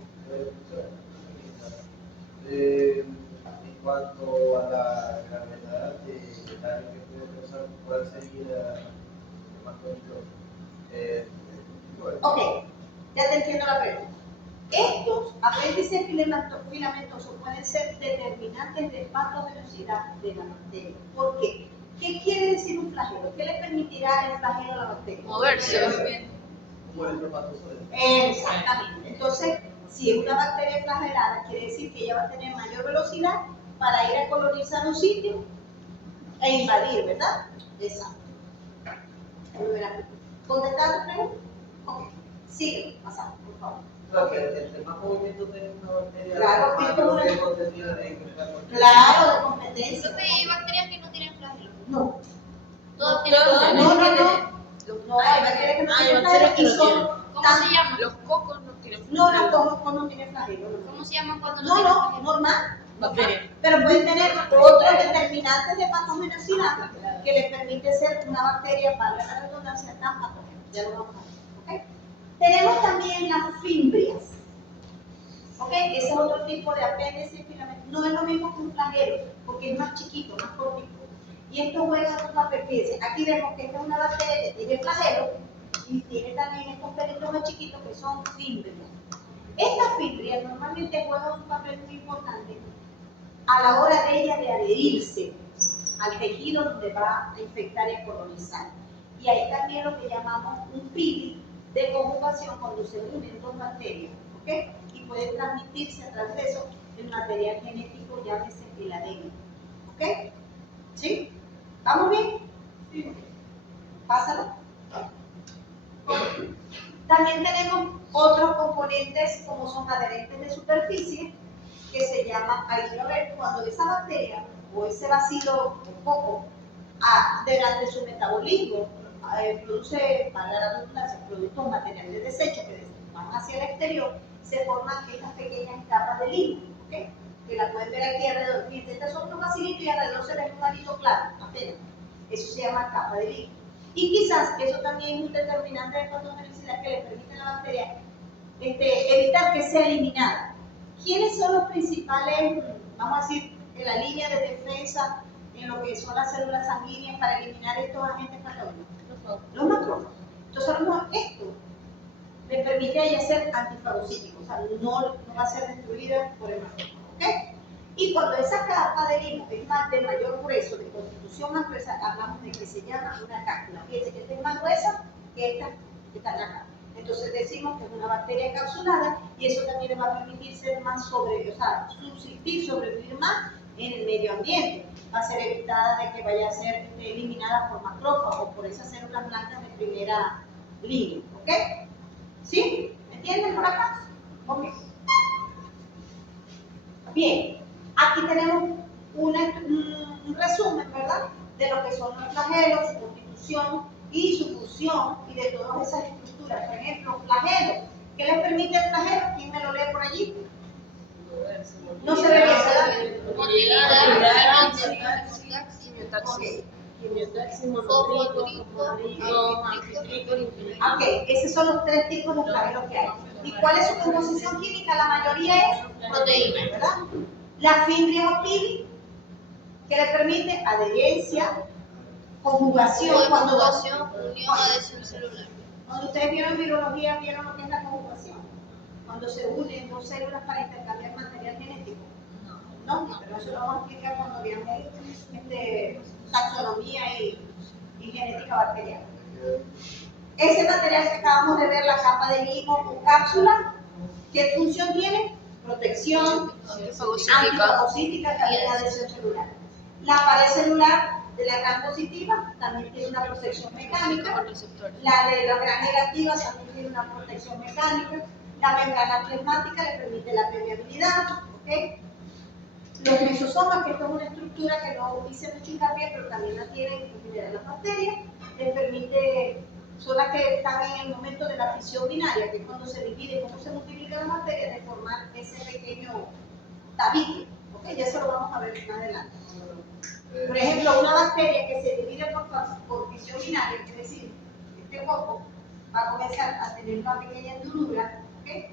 En cuanto a la gravedad del daño que puede causar, ¿cuál sería el más peligroso? Ok, ya te entiendo la pregunta. Estos apéndices filamentosos pueden ser determinantes de patovelocidad de la bacteria. ¿Por qué? ¿Qué quiere decir un flagelo? ¿Qué le permitirá el flagelo a la bacteria? Moverse. Exactamente. Entonces, si es una bacteria flagelada, quiere decir que ella va a tener mayor velocidad para ir a colonizar un sitio e invadir, ¿verdad? Exacto. ¿Contestar tu pregunta? Ok. Sigue, pasamos, por favor. Claro, que el más movimiento de una bacteria, Claro, más que lo que una- contenía en Claro, de competencia. Profe, hay bacterias que no tienen flagelo. No. Todas tienen todas flagelo. No, hay bacterias que no Hay tienen bacterias flagelo que y no son tienen. ¿Cómo tan- se llaman? Los cocos no tienen No, los cocos no tienen flagelo. ¿Cómo se llaman cuando no No, tienen no, flagelo? normal. bacterias. Pero pueden tener otros determinantes de patogenosidad que les permite ser una bacteria, para la redundancia, tan patógena. Ya lo vamos a ver. ¿Ok? Tenemos también las fimbrias. ¿Ok? Ese es otro tipo de apéndice filamento. No es lo mismo que un flagelo, porque es más chiquito, más cortito. Y esto juega un papel. Fíjense, aquí vemos que esta es una bacteria que tiene flagelo y tiene también estos pelitos más chiquitos que son fimbrias. Estas fimbrias normalmente juegan un papel muy importante a la hora de ella de adherirse al tejido donde va a infectar y a colonizar. Y hay también lo que llamamos un pili de conjugación cuando se unen dos bacterias, ¿ok? Y puede transmitirse a través de eso el material genético, llámese el ADN, ¿ok? ¿Sí? ¿Vamos bien? Sí. Pásalo. También tenemos otros componentes como son adherentes de superficie que se llaman, ahí lo ven, cuando esa bacteria o ese bacilo o coco durante su metabolismo produce, para la redundancia, productos materiales de desecho que van hacia el exterior, se forman estas pequeñas capas de limo, ¿okay? Que la pueden ver aquí alrededor. Fíjense, estos son unos bacilitos y alrededor se ven un anillo claro, apenas. Eso se llama capa de limo. Y quizás eso también es un determinante de patogenicidad que le permite a la bacteria evitar que sea eliminada. ¿Quiénes son los principales, vamos a decir, en la línea de defensa en lo que son las células sanguíneas para eliminar estos agentes patógenos? Los macrófagos. Entonces, a lo mejor esto le permite a ella ser antifagocítico, o sea, no va a ser destruida por el macrófago, ¿ok? Y cuando esa capa de limo es más de mayor grueso, de constitución más gruesa, hablamos de que se llama una cápsula. Fíjense que esta es más gruesa que esta que está acá. Entonces decimos que es una bacteria encapsulada y eso también le va a permitir ser más subsistir, sobrevivir más en el medio ambiente. Va a ser evitada de que vaya a ser eliminada por macrófagos o por esas células blancas de primera línea. ¿Ok? ¿Sí? ¿Entienden por acá? Ok. Bien, aquí tenemos un resumen, ¿verdad? De lo que son los flagelos, su constitución y su función y de todas esas estructuras. Por ejemplo, flagelo. ¿Qué les permite el flagelo? ¿Quién me lo lee por allí? No se ve bien, ¿verdad? Motilidad, Ok, esos son los tres tipos de flagelos que hay. ¿Y cuál es su composición química? La mayoría es proteína, ¿verdad? La fimbrium pili, que le permite adherencia, conjugación, unión, adhesión celular. cuando ustedes vieron virología, vieron lo que es la conjugación. Cuando se unen dos células para intercambiar material genético. No, pero eso lo vamos a explicar cuando veamos taxonomía y genética bacteriana. Ese material que acabamos de ver, la capa de limo o cápsula, ¿qué función tiene? Protección, antifagocítica, cadena de adhesión celular. La pared celular de la gran positiva también tiene una protección mecánica. La de la gran negativa también tiene una protección mecánica. La membrana plasmática le permite la permeabilidad. ¿Okay? Los mesosomas, que esto es una estructura que no dice mucho hincapié, pero también la tienen en general las bacterias, les permite, son las que están en el momento de la fisión binaria, que es cuando se divide, cómo se multiplican las bacterias, de formar ese pequeño tabique. ¿Okay? Ya eso lo vamos a ver más adelante. Por ejemplo, una bacteria que se divide por fisión binaria, es decir, este coco va a comenzar a tener una pequeña hendidura, ¿okay?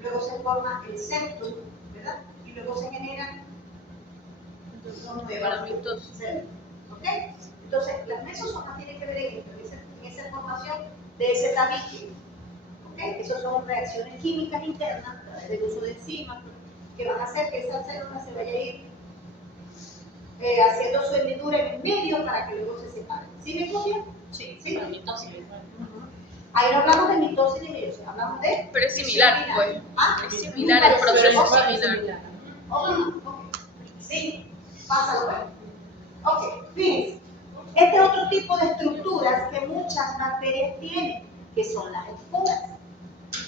Luego se forma el septum, ¿verdad? Y luego se generan los nuevos células. ¿Ok? Entonces, las mesosomas tienen que ver en esa formación de ese tabique. ¿Ok? Esas son reacciones químicas internas, a través del uso de enzimas, que van a hacer que esa célula se vaya a ir haciendo su hendidura en el medio para que luego se separe. ¿Sí me copian? Sí, ¿Sí? la mitosis. Ahí no hablamos de mitosis ni meiosis, hablamos de. Pero es similar, pues. ¿Ah? Es similar, el proceso es Ok, similar. ok. Sí, pásalo. Ok, fíjense. Este es otro tipo de estructuras que muchas bacterias tienen, que son las esporas,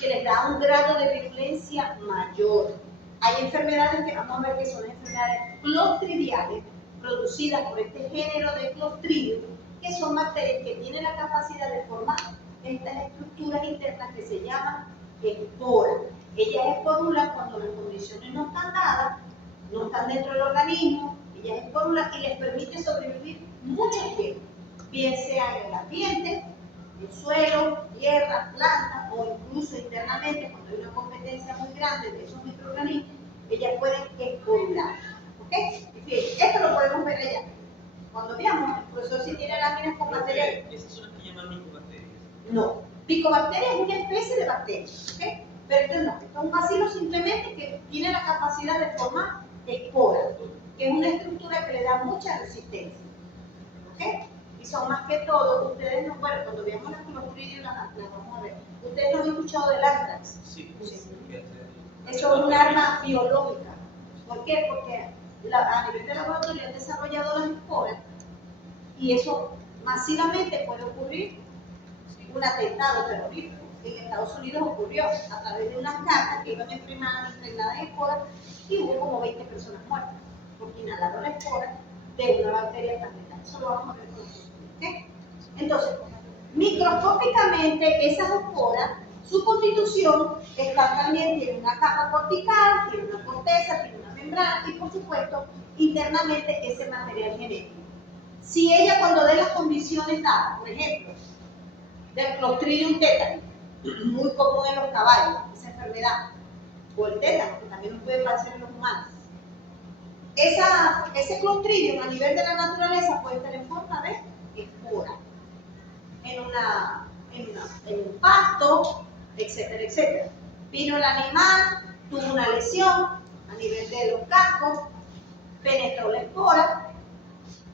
que les da un grado de virulencia mayor. Hay enfermedades que vamos a ver que son enfermedades clostridiales, producidas por este género de Clostridium, que son bacterias que tienen la capacidad de formar estas estructuras internas que se llaman esporas. Ellas esporulan cuando las condiciones no están dadas, no están dentro del organismo, ellas esporulan y les permite sobrevivir mucho tiempo, bien sea en el ambiente, en suelo, tierra, plantas o incluso internamente cuando hay una competencia muy grande de esos microorganismos, ellas pueden esporular. ¿Ok? Fíjense, esto lo podemos ver allá. Cuando veamos, el profesor si tiene láminas con material. ¿Esas son las que llaman micobacterias? No. Picobacteria es una especie de bacteria. ¿Ok? Pero esto no. Esto es un bacilo simplemente que tiene la capacidad de formar esporas, que es una estructura que le da mucha resistencia. ¿Ok? Y son más que todo, ustedes no, bueno, cuando veamos las Clostridium las vamos a ver. Ustedes no han escuchado del anthrax. Sí. Eso es un arma biológica. ¿Por qué? Porque a nivel de laboratorio han desarrollado las esporas y eso masivamente puede ocurrir un atentado terrorista. En Estados Unidos ocurrió a través de unas cartas que iban impregnadas de esporas y hubo como 20 personas muertas porque inhalaron la espora de una bacteria tan letal. Eso lo vamos a ver con nosotros. ¿Okay? Entonces, microscópicamente esas esporas, su constitución también tiene una capa cortical, tiene una corteza, tiene una membrana y por supuesto internamente ese material genético. Si ella cuando dé las condiciones dadas, por ejemplo, del Clostridium tetani, muy común en los caballos, esa enfermedad, o el tétano, que también nos puede pasar en los humanos, ese Clostridium a nivel de la naturaleza puede estar en forma de espora, en un pasto, etcétera, etcétera. Vino el animal, tuvo una lesión a nivel de los cascos, penetró la espora,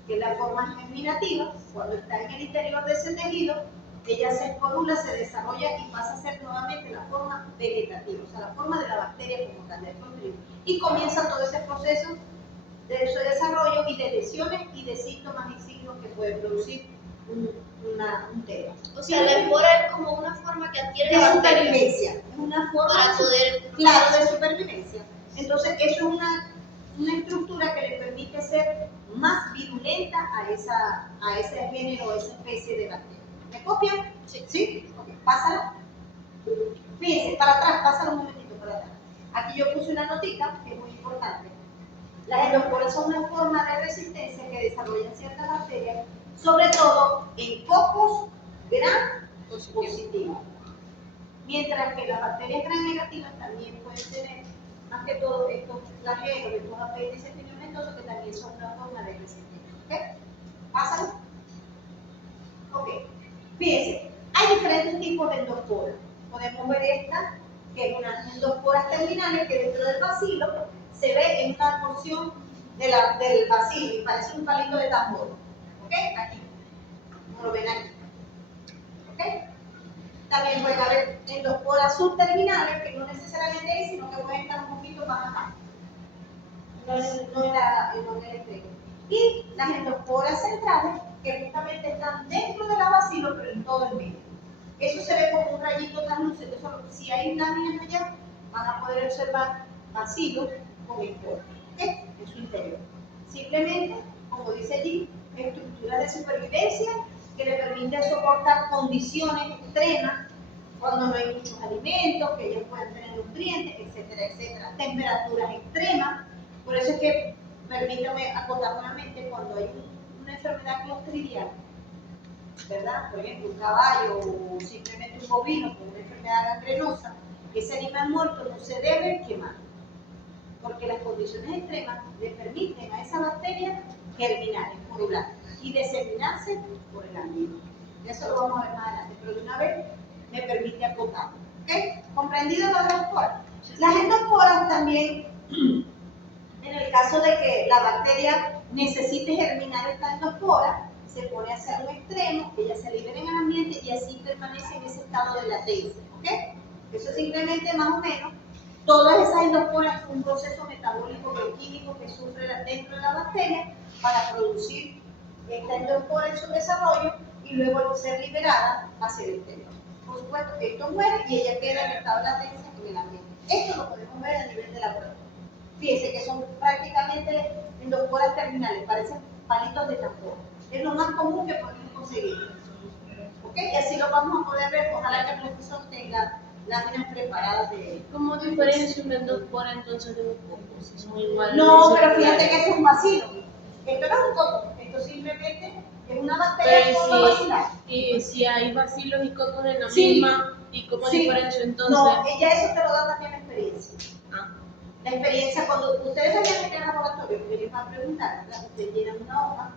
que es la forma germinativa, cuando está en el interior de ese tejido, ella se esporula, se desarrolla y pasa a ser nuevamente la forma vegetativa, o sea, la forma de la bacteria como tal del cultivo. Y comienza todo ese proceso de su desarrollo y de lesiones y de síntomas y signos que puede producir un tema. O sea, la espora es como una forma que adquiere De la bacteria supervivencia, es una forma para poder... claro de supervivencia. Entonces, eso es una estructura que le permite ser más virulenta a ese género, a esa especie de bacteria. ¿Me copian? ¿Sí? Ok, pásala. Fíjense, para atrás, pásala un momentito para atrás. Aquí yo puse una notita que es muy importante. Las endosporas son una forma de resistencia que desarrollan ciertas bacterias, sobre todo en cocos gram positivos. Mientras que las bacterias gram negativas también pueden tener, más que todo, estos flagelos, estos apéndices filamentosos que también son una forma de resistencia. ¿Ok? Pásalo. Ok. Fíjense, hay diferentes tipos de endosporas. Podemos ver esta, que es unas endosporas terminales que dentro del bacilo se ve en una porción del bacilo y parece un palito de tambor. ¿Ok? Aquí. Como lo ven aquí. ¿Ok? También pueden haber endosporas subterminales, que no necesariamente hay, sino que pueden estar un poquito más acá. No en el extremo. Y las endosporas centrales, que justamente están dentro de la bacilo, pero en todo el medio. Eso se ve como un rayito translúcido. Si hay láminas allá, van a poder observar bacilos con esporas, ¿ok? En su interior. Simplemente, como dice allí, estructuras de supervivencia que le permiten soportar condiciones extremas cuando no hay muchos alimentos, que ellos puedan tener nutrientes, etcétera, etcétera. Temperaturas extremas. Por eso es que, permítame acotar nuevamente, cuando hay una enfermedad clostridial, ¿verdad? Por ejemplo, un caballo o simplemente un bovino con una enfermedad gangrenosa, ese animal muerto no se debe quemar, porque las condiciones extremas le permiten a esa bacteria germinar, esporular y diseminarse por el ambiente. Eso lo vamos a ver más adelante, pero de una vez me permite acotar. ¿Ok? ¿Comprendido lo de las endosporas? Las endosporas también, en el caso de que la bacteria necesite germinar esta endospora, se pone hacia un extremo, ella se libera en el ambiente y así permanece en ese estado de latencia. ¿Ok? Eso es simplemente más o menos. Todas esas endosporas son un proceso metabólico bioquímico que sufre dentro de la bacteria para producir esta endospora en su desarrollo y luego ser liberada hacia el exterior. Por supuesto que esto muere y ella queda en estado de latencia en el ambiente. Esto lo podemos ver a nivel de laboratorio. Fíjense que son prácticamente endosporas terminales, parecen palitos de tambor. Es lo más común que podemos conseguir. ¿Ok? Y así lo vamos a poder ver. Ojalá que el profesor tenga láminas preparadas de él. ¿Cómo diferencia una endospora entonces de un coco? Si son iguales. No, pero fíjate que es un bacilo. Esto no es un coco, esto simplemente es una bacteria fotobacilar. Y si hay bacilos y cocos en la Sí. misma, ¿y cómo Sí. diferencio entonces? No, ella eso te lo da también la experiencia. Ah. La experiencia, cuando ustedes vayan en el laboratorio, yo les va a preguntar, ¿verdad? Ustedes llenan una hoja,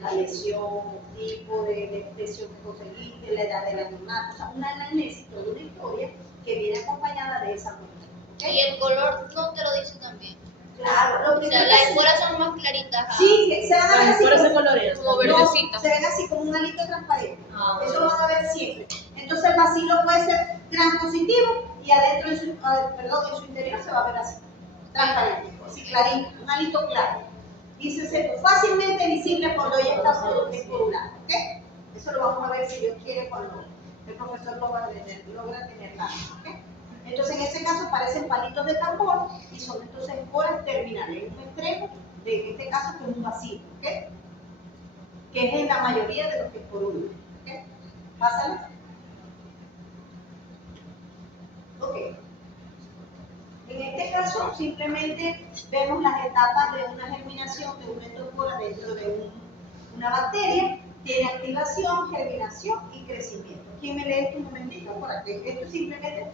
la lesión, el tipo de lesión que conseguiste, la edad del animal, o sea, una anamnesis, toda una historia que viene acompañada de esa muestra. ¿Okay? Y el color no te lo dice también. Claro, lo O primero sea, que las sí- esporas son más claritas. Sí, que se van a ver Las así esporas se como, colorean. Como no, verdecita. se ven así como un alito transparente. Ah, Eso lo van a ver siempre. Entonces el bacilo puede ser gram positivo y adentro en su interior se va a ver así, transparente, así clarito, un alito claro. Y se hace fácilmente visible cuando ya está esporulado, ¿ok? Eso lo vamos a ver si Dios quiere cuando el profesor logra tener la, ¿ok? Entonces en este caso parecen palitos de tambor y son entonces esporas terminales, en un extremo, en este caso que es un bacilo, ¿ok? Que es en la mayoría de los que esporulan, ¿ok? Pásalo. Ok. En este caso, simplemente vemos las etapas de una germinación de una endospora dentro de una bacteria. Tiene activación, germinación y crecimiento. ¿Quién me lee esto un momentito? Esto es simplemente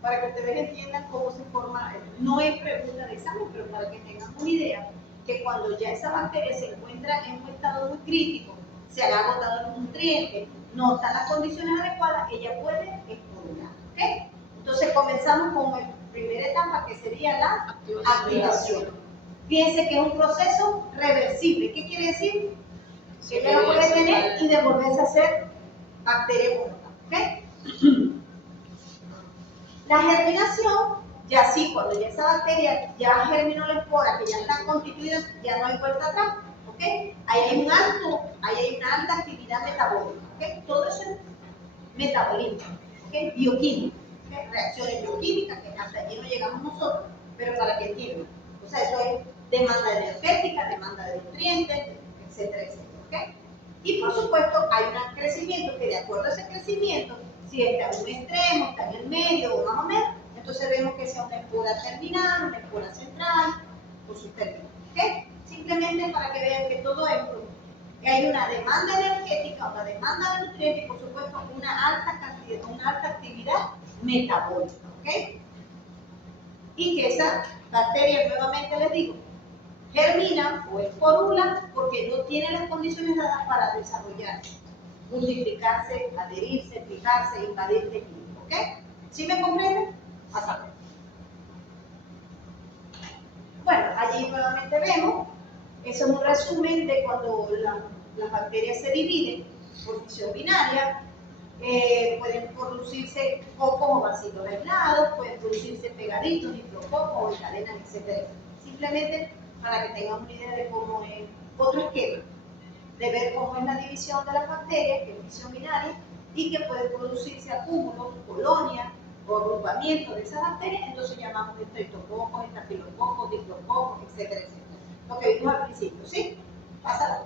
para que ustedes entiendan cómo se forma. No es pregunta de examen, pero para que tengan una idea que cuando ya esa bacteria se encuentra en un estado muy crítico, se han agotado los nutrientes, no están las condiciones adecuadas, ella puede esporular. ¿Ok? Entonces comenzamos con la primera etapa que sería la activación. Fíjense que es un proceso reversible. ¿Qué quiere decir? Que ella lo puede tener y devolverse a ser bacteria como tal, ¿ok? La germinación, ya sí, cuando ya esa bacteria ya germinó la espora, que ya está constituida, ya no hay vuelta atrás, ¿ok? Ahí hay una alta actividad metabólica, ¿ok? Todo eso es metabolismo, ¿ok? Bioquímica, ¿ok? Reacciones bioquímicas, que hasta allí no llegamos nosotros, pero para que entiendan. O sea, eso es demanda energética, demanda de nutrientes, etcétera, etcétera, ¿ok? Y por supuesto hay un crecimiento que de acuerdo a ese crecimiento, si está en un extremo, está en el medio o más o menos, entonces vemos que sea una espora terminal, una espora central, por sus términos, ¿ok? Simplemente para que vean que todo esto, que hay una demanda energética, una demanda de nutrientes y por supuesto una alta actividad metabólica, ¿ok? Y que esa bacteria, nuevamente les digo, germina o esporula porque no tiene las condiciones dadas para desarrollarse, multiplicarse, adherirse, fijarse, invadir tejido, ¿ok? ¿Sí me comprenden? Pasamos. Bueno, allí nuevamente vemos, eso es un resumen de cuando las bacterias se dividen por fisión binaria. Pueden producirse cocos o bacilos aislados, pueden producirse pegaditos, diplococcos o en cadenas, etc. Simplemente para que tengan una idea de cómo es otro esquema, de ver cómo es la división de las bacterias, que es fisión binaria, y que puede producirse acúmulos, colonias o agrupamientos de esas bacterias, entonces llamamos estreptococos, estafilococos, diplococcos, etcétera, etcétera. Lo que vimos al principio, ¿sí? Pásalo.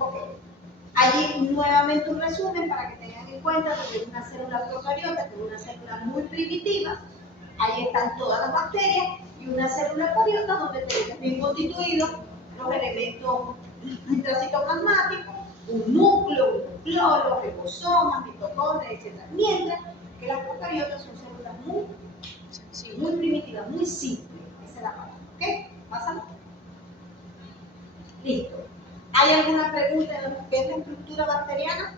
Ok. Allí nuevamente un resumen para que tengan en cuenta que es una célula procariota, que es una célula muy primitiva. Ahí están todas las bacterias y una célula eucariota donde tenemos bien constituidos los elementos intracitoplasmáticos, un núcleo, un nucleolo, ribosomas, mitocondrias, etc. Mientras que las procariotas son células muy primitivas, muy simples. Esa es la palabra. ¿Ok? Pásalo. Listo. ¿Hay alguna pregunta de lo que es la estructura bacteriana?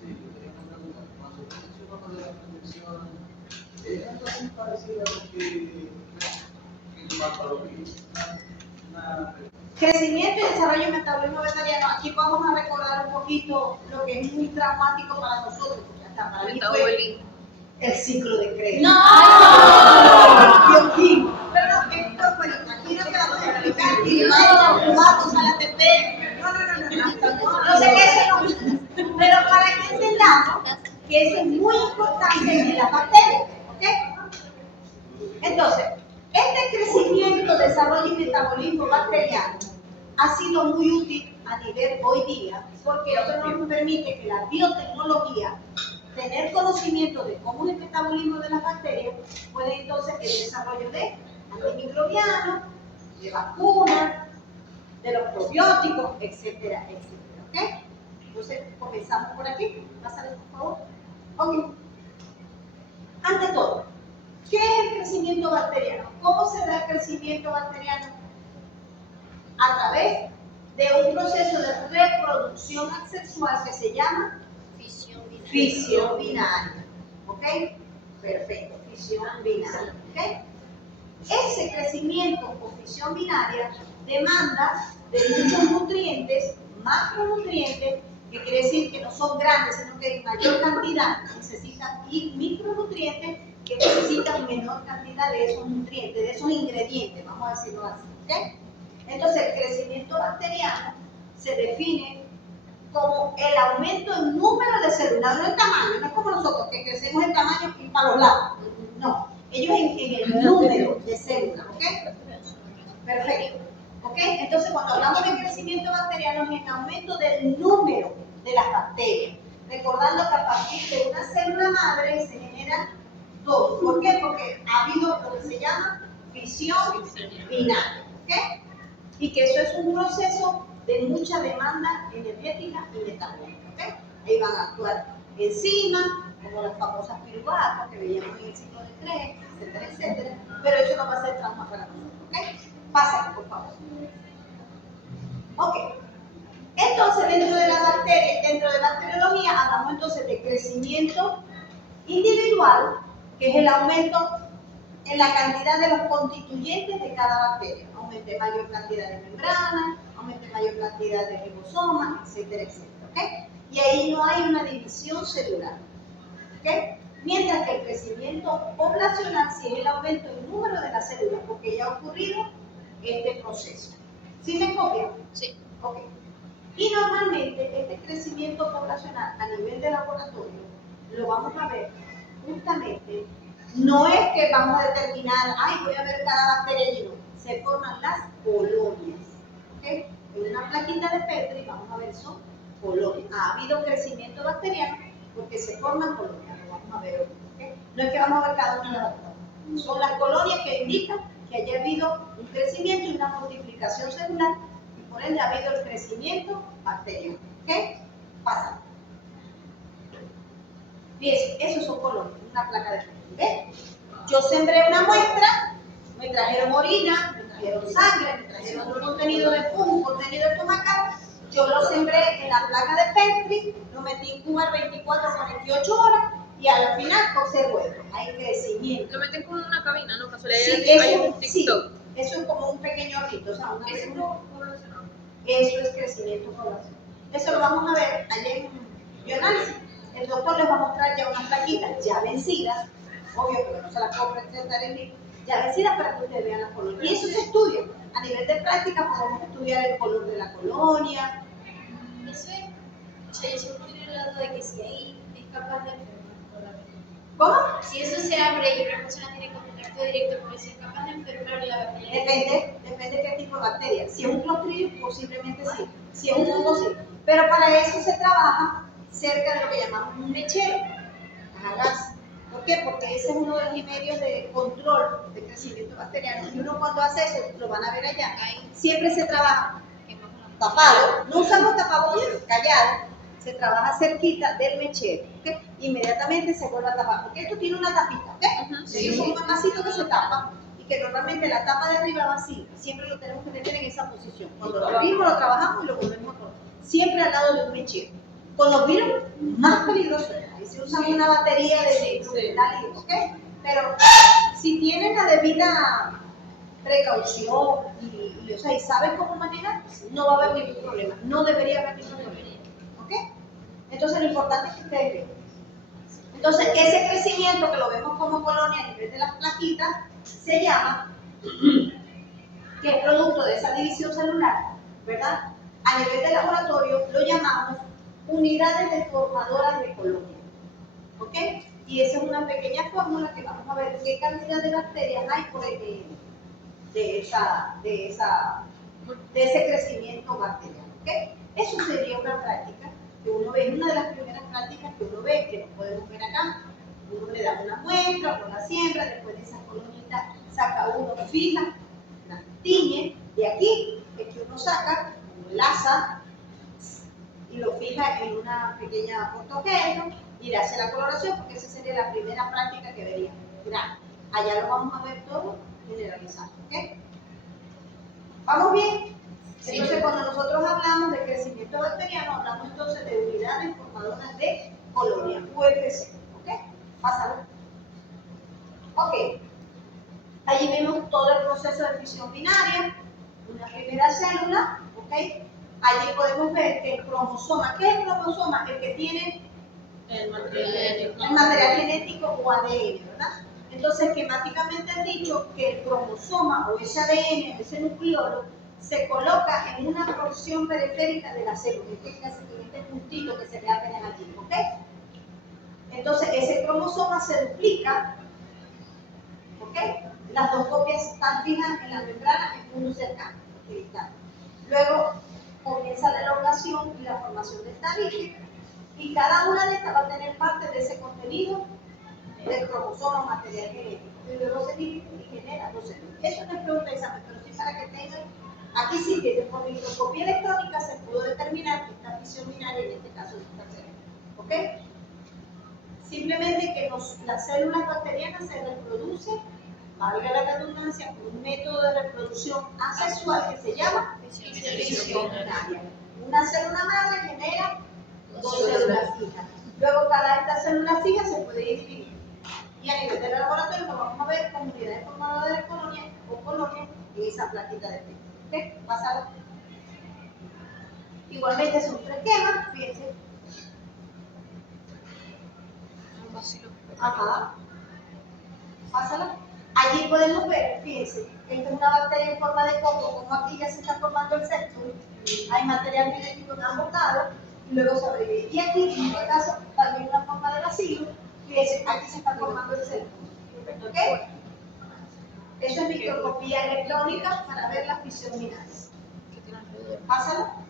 Sí, yo tenía una pregunta. Cuando usted mencionó lo de la protección, ¿es algo así parecido a lo que en cuanto a lo que es una Crecimiento y desarrollo y metabolismo bacteriano. Aquí vamos a recordar un poquito lo que es muy traumático para nosotros, porque hasta para mí fue el ciclo de Krebs. ¡No! Bioquímico. Pero esto, bueno, aquí no te vamos a explicar que los humanos a la TP. No sé qué es eso, no. Pero para que entendamos que eso es muy importante en las bacterias, ¿ok? Entonces, este crecimiento, desarrollo y metabolismo bacteriano ha sido muy útil a nivel hoy día porque eso nos permite que la biotecnología, tener conocimiento de cómo es el metabolismo de las bacterias, puede entonces el desarrollo de antimicrobianos, de vacunas, de los probióticos, etcétera, etcétera. ¿Ok? Entonces, comenzamos por aquí. Pásale, por favor. Ok. Ante todo, ¿qué es el crecimiento bacteriano? ¿Cómo se da el crecimiento bacteriano? A través de un proceso de reproducción asexual que se llama fisión binaria. ¿Ok? Perfecto, fisión binaria. ¿Ok? Ese crecimiento por fisión binaria demanda de muchos nutrientes, macronutrientes, que quiere decir que no son grandes, sino que en mayor cantidad necesitan, y micronutrientes que necesitan menor cantidad de esos nutrientes, de esos ingredientes, vamos a decirlo así. ¿Okay? Entonces, el crecimiento bacteriano se define como el aumento en número de células, no en tamaño, no es como nosotros que crecemos en tamaño y para los lados. No, ellos en el número de células, ¿ok? Perfecto. ¿Ok? Entonces, cuando hablamos de crecimiento bacteriano, es el aumento del número de las bacterias. Recordando que a partir de una célula madre se generan dos. ¿Por qué? Porque ha habido lo que se llama fisión binaria. ¿Ok? Y que eso es un proceso de mucha demanda energética y metabólica. ¿Ok? Ahí van a actuar enzimas, como las famosas piruvatas que veíamos en el ciclo de Krebs, etcétera, etcétera. Pero eso no va a ser trauma para nosotros. ¿Ok? Pásenlo, por favor. Ok. Entonces, dentro de la bacteria, dentro de bacteriología, hablamos entonces de crecimiento individual, que es el aumento en la cantidad de los constituyentes de cada bacteria. Aumente mayor cantidad de membranas, aumente mayor cantidad de ribosomas, etcétera, etcétera. ¿Ok? Y ahí no hay una división celular. ¿Ok? Mientras que el crecimiento poblacional sí es el aumento del número de las células, porque ya ha ocurrido este proceso. ¿Sí me copian? Sí. Ok. Y normalmente este crecimiento poblacional a nivel de laboratorio lo vamos a ver justamente, no es que vamos a determinar, ay, voy a ver cada bacteria allí, no. Se forman las colonias. ¿Ok? En una plaquita de Petri vamos a ver son colonias. Ha habido crecimiento bacteriano porque se forman colonias, lo vamos a ver hoy. ¿Ok? No es que vamos a ver cada una de las bacterias. Son las colonias que indican que haya habido un crecimiento y una multiplicación celular y por ende ha habido el crecimiento bacteriano. ¿Ok? Pasa. Fíjense, esos son colonias, una placa de Petri. ¿Ves? Yo sembré una muestra, me trajeron orina, me trajeron sangre, me trajeron un contenido de pus, un contenido estomacal. Yo lo sembré en la placa de Petri, lo metí en Cuba 24 a 48 horas y al final observo esto. Hay crecimiento. Lo meten como en una cabina, ¿no? Sí, Hay un sí, TikTok. eso es como un pequeño rito, o sea, una Eso es pequeña- poblacional. eso es crecimiento poblacional. Eso lo vamos a ver allá en bioanálisis. El doctor les va a mostrar ya unas plaquitas ya vencidas, obvio que no se las puedo presentar en vivo, ya vencidas para que ustedes vean las colonias. Y eso se estudia. A nivel de práctica podemos estudiar el color de la colonia. Eso es, o sea, yo siempre estoy en la duda de que si ahí es capaz de enfermar con la bacteria. ¿Cómo? Si eso se abre y una persona tiene contacto directo, porque si es capaz de enfermar la bacteria. Depende de qué tipo de bacteria. Si es un Clostridium, posiblemente sí. Si es un hongo, sí. Pero para eso se trabaja cerca de lo que llamamos un mechero, a gas. ¿Por qué? Porque ese es uno de los medios de control de crecimiento bacteriano. Y uno cuando hace eso, lo van a ver allá, siempre se trabaja tapado, no usamos tapabocas, callado, se trabaja cerquita del mechero, ¿ok? Inmediatamente se vuelve a tapar, porque esto tiene una tapita, ¿ok? Sí. Es un masito que se tapa y que normalmente la tapa de arriba va así, siempre lo tenemos que tener en esa posición. Cuando lo abrimos, lo trabajamos y lo volvemos a poner, siempre al lado de un mechero. Con los virus más peligrosos, ahí se usa una batería de metal, ¿ok? Pero si tienen la debida precaución y, o sea, y saben cómo manejar, no va a haber ningún problema, no debería haber ningún problema, ¿ok? Entonces lo importante es que ustedes vean. Entonces ese crecimiento que lo vemos como colonia a nivel de las plaquitas se llama, que es producto de esa división celular, ¿verdad? A nivel de laboratorio lo llamamos unidades deformadoras de colonia, ¿ok? Y esa es una pequeña fórmula que vamos a ver qué cantidad de bacterias hay por el de ese crecimiento bacteriano. ¿Okay? Eso sería una práctica que uno ve, una de las primeras prácticas que uno ve, que lo podemos ver acá. Uno le da una muestra, uno la siembra, después de esas colonitas saca uno, fija, las tiñe, y aquí es que uno saca, uno enlaza y lo fija en una pequeña portoquero y le hace la coloración, porque esa sería la primera práctica que veríamos. Mirá, allá lo vamos a ver todo generalizado. ¿Ok? ¿Vamos bien? Sí. Entonces, cuando nosotros hablamos de crecimiento bacteriano, hablamos entonces de unidades formadoras de colonia, UFC. ¿Ok? Pásalo. Ok. Allí vemos todo el proceso de fisión binaria, una primera célula. ¿Ok? Allí podemos ver que el cromosoma, ¿qué es el cromosoma? El que tiene El material el material genético o ADN, ¿verdad? Entonces, esquemáticamente han dicho que el cromosoma o ese ADN, ese nucleolo, se coloca en una porción periférica de la célula, en este puntito que se ve apenas aquí, ¿ok? Entonces, ese cromosoma se duplica, ¿ok? Las dos copias están fijas en la membrana en puntos cercanos, luego comienza la elongación y la formación del tabique, y cada una de estas va a tener parte de ese contenido del cromosoma material genético. Y luego se divide y genera dos células. Eso no es pregunta de examen, pero sí para que tengan. Aquí sí que por microscopía electrónica se pudo determinar que esta fisión binaria, en este caso, es esta célula. ¿Ok? Simplemente que las células bacterianas se reproducen, valga la redundancia, por un método de reproducción asexual que se llama fisión binaria. Una célula madre genera dos células fijas. Luego cada esta célula fija se puede ir dividiendo. Y a nivel del laboratorio lo vamos a ver como unidades formadoras de colonia o colonias en esa plaquita de Petri. ¿Ok? Pásalo. Igualmente son tres esquemas, fíjense. Ajá. Pásala. Allí podemos ver, fíjense, esta es una bacteria en forma de coco, como aquí ya se está formando el septum, hay material genético en ambos lados, y luego sobrevive. Y aquí, en este caso, también una forma de bacilo, fíjense, aquí se está formando el septum. ¿Ok? Eso es microscopía electrónica para ver las fisión binaria. Pásalo.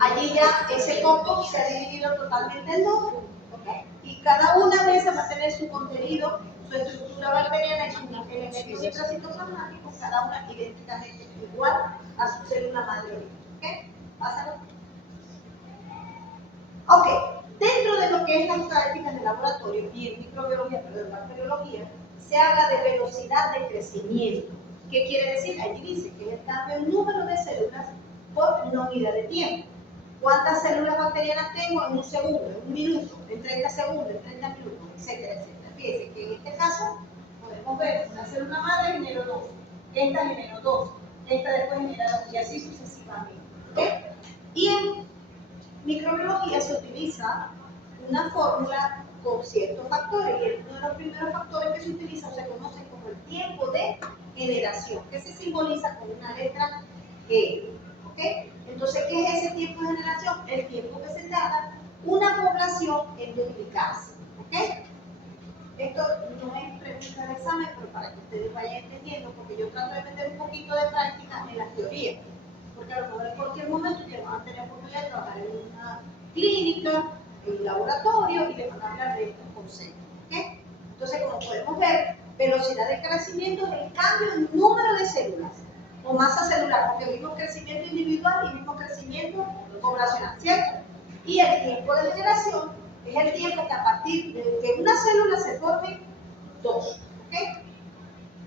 Allí ya ese coco se ha dividido totalmente en dos, ¿ok? Y cada una de esas va a tener su contenido, su estructura bacteriana y sus elementos intracitoplasmáticos, cada una idénticamente igual a su célula madre. ¿Ok? Pásalo. Ok, dentro de lo que es las prácticas de laboratorio y en microbiología, pero en bacteriología, se habla de velocidad de crecimiento. ¿Qué quiere decir? Allí dice que es el cambio en número de células por una unidad de tiempo. ¿Cuántas células bacterianas tengo en un segundo, en un minuto, en 30 segundos, en 30 minutos, etcétera, etcétera? Fíjense que en este caso podemos ver una célula madre genera 2, esta genera 2, esta después genera 2 y así sucesivamente. ¿Ok? Y en microbiología se utiliza una fórmula con ciertos factores y uno de los primeros factores que se utiliza o se conoce como el tiempo de generación, que se simboliza con una letra G. ¿Ok? Entonces, ¿qué es ese tiempo de generación? El tiempo que se tarda una población en duplicarse. ¿Ok? Esto no es pregunta de examen, pero para que ustedes vayan entendiendo, porque yo trato de meter un poquito de práctica en la teoría. Porque a lo mejor en cualquier momento ya van a tener oportunidad de trabajar en una clínica, en un laboratorio y les van a hablar de estos conceptos. ¿Okay? Entonces, como podemos ver, velocidad de crecimiento es el cambio en número de células o masa celular, porque el mismo crecimiento individual y el mismo crecimiento poblacional, ¿cierto? Y el tiempo de generación es el tiempo que a partir de que una célula se forme dos. ¿Okay?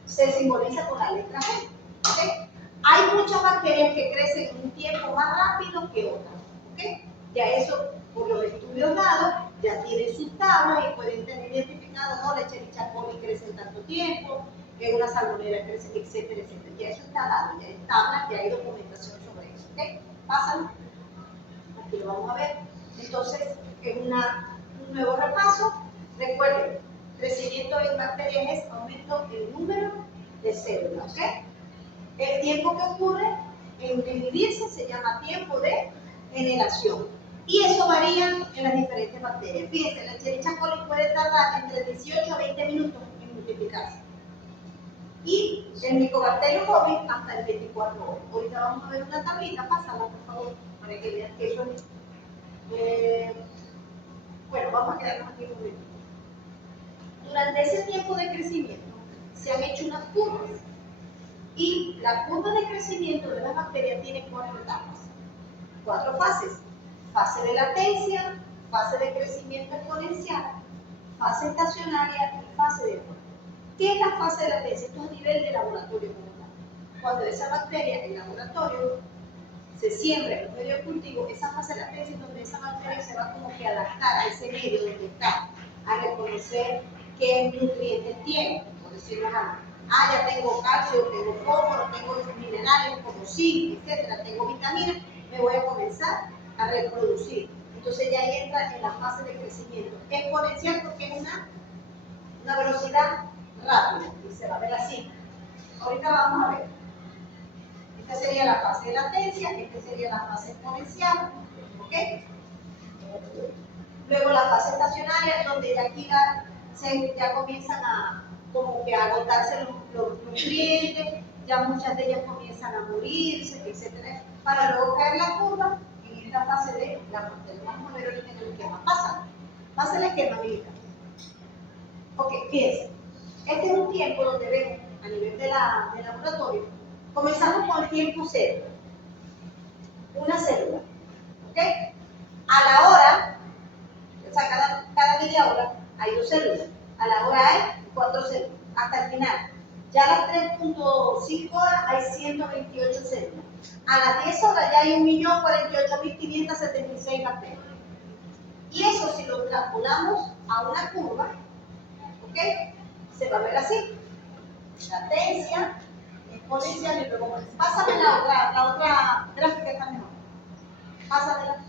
Se simboliza con la letra G. ¿Okay? Hay muchas bacterias que crecen en un tiempo más rápido que otras. ¿Okay? Ya eso, por los estudios dados, ya tienen sus tablas y pueden tener identificado, no, la Escherichia coli crece en tanto tiempo, que una salmonella crece, etcétera, etcétera. Ya eso está dado, ya hay tablas, ya hay documentación sobre eso. ¿Okay? Pásalo. Aquí lo vamos a ver. Entonces, en un nuevo repaso, recuerden, crecimiento en bacterias es aumento del número de células. ¿Okay? El tiempo que ocurre en dividirse se llama tiempo de generación. Y eso varía en las diferentes bacterias. Fíjense, la Escherichia coli puede tardar entre 18 a 20 minutos en multiplicarse. Y el Mycobacterium bovis hasta el 24 horas. Ahorita vamos a ver una tablita, pásala por favor, para que vean que eso es. Bueno, vamos a quedarnos aquí un momento. Durante ese tiempo de crecimiento se han hecho unas curvas. Y la curva de crecimiento de las bacterias tiene 4 etapas, 4 fases. Fase de latencia, fase de crecimiento exponencial, fase estacionaria y fase de muerte. ¿Qué es la fase de latencia? Esto es a nivel de laboratorio como tal. Cuando esa bacteria en laboratorio se siembra en un medio de cultivo, esa fase de latencia es donde esa bacteria se va como que a adaptar a ese medio donde está, a reconocer qué nutrientes tiene, por decirlo así. Ya tengo calcio, tengo fósforo, tengo minerales como zinc, etcétera, tengo vitaminas, me voy a comenzar a reproducir. Entonces ya ahí entra en la fase de crecimiento exponencial porque es una velocidad rápida y se va a ver así. Ahorita vamos a ver. Esta sería la fase de latencia, esta sería la fase exponencial, ¿ok? Luego la fase estacionaria, donde ya aquí ya comienzan a como que a agotarse los nutrientes, ya muchas de ellas comienzan a morirse, etcétera, para luego caer la curva en esta fase de la muerte. Vamos a ver ahorita en el esquema. Pasa el esquema, amiguita. Ok, fíjense. Este es un tiempo donde vemos a nivel del laboratorio. Comenzamos con el tiempo cero. Una célula. ¿Ok? A la hora, o sea, cada media hora hay 2 células. A la hora hay 4 células. Hasta el final. Ya a las 3.5 horas hay 128 células. A las 10 horas ya hay 1.048.576 bacterias. Y eso si lo calculamos a una curva, ¿ok? Se va a ver así. Latencia, exponencial y luego pásame la otra gráfica está mejor. Pásamela.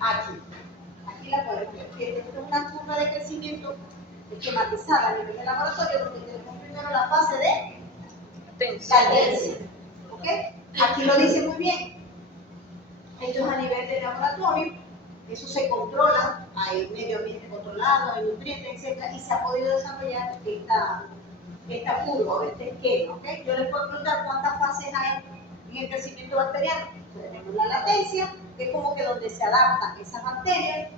Aquí la puedes ver. Que esta es una curva de crecimiento esquematizada a nivel de laboratorio, donde tenemos primero la fase de latencia. ¿Ok? Aquí lo dice muy bien. Esto es a nivel de laboratorio, eso se controla, hay medio ambiente controlado, hay nutrientes, etc. Y se ha podido desarrollar esta curva o este esquema. ¿Okay? Yo les puedo preguntar cuántas fases hay en el crecimiento bacteriano. Tenemos la latencia, que es como que donde se adaptan esas bacterias,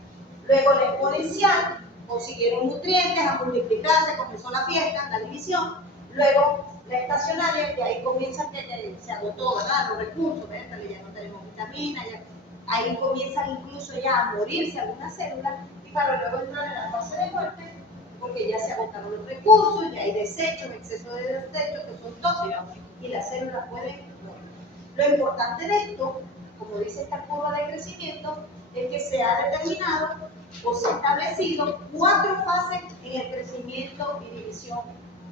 luego la exponencial, consiguieron nutrientes, a multiplicarse, comenzó la fiesta, la división, luego la estacionaria, que ahí comienza que se agotó, ¿verdad? Los recursos, ¿verdad? Ya no tenemos vitaminas, ahí comienzan incluso ya a morirse algunas células, y para luego entrar en la fase de muerte, porque ya se agotaron los recursos, ya hay desechos, exceso de desechos que son tóxicos, y las células pueden morir. Lo importante de esto, como dice esta curva de crecimiento, es que se ha determinado o se ha establecido 4 fases en el crecimiento y división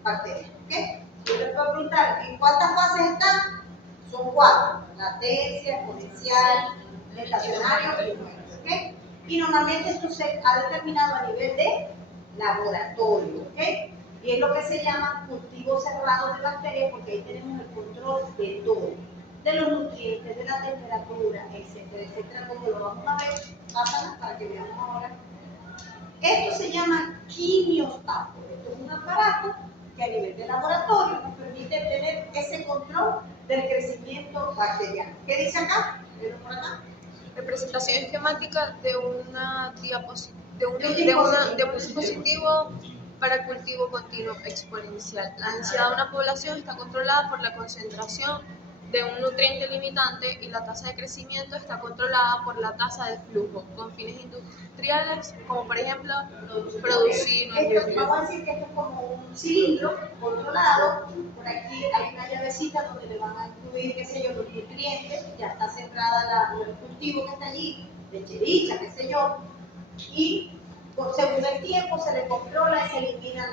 bacteriana. ¿Okay? Yo les puedo preguntar, ¿en cuántas fases están? Son 4, latencia, exponencial, estacionario y muerte. ¿Okay? Y normalmente esto se ha determinado a nivel de laboratorio. ¿Okay? Y es lo que se llama cultivo cerrado de bacterias, porque ahí tenemos el control de todo, de los nutrientes, de la temperatura, etcétera, etcétera, como lo vamos a ver. Pásala para que veamos ahora. Esto se llama quimiostato. Esto es un aparato que a nivel de laboratorio nos permite tener ese control del crecimiento bacteriano. ¿Qué dice acá? ¿Ven por acá? Representación esquemática de una de un dispositivo para cultivo continuo exponencial. La densidad de una población está controlada por la concentración de un nutriente limitante y la tasa de crecimiento está controlada por la tasa de flujo con fines industriales, como por ejemplo producir Vamos a decir que esto es como un cilindro controlado. Por aquí hay una llavecita donde le van a incluir, qué sé yo, los nutrientes. Ya está centrada el cultivo que está allí, lechericha, qué sé yo. Y según el tiempo se le controla y se eliminan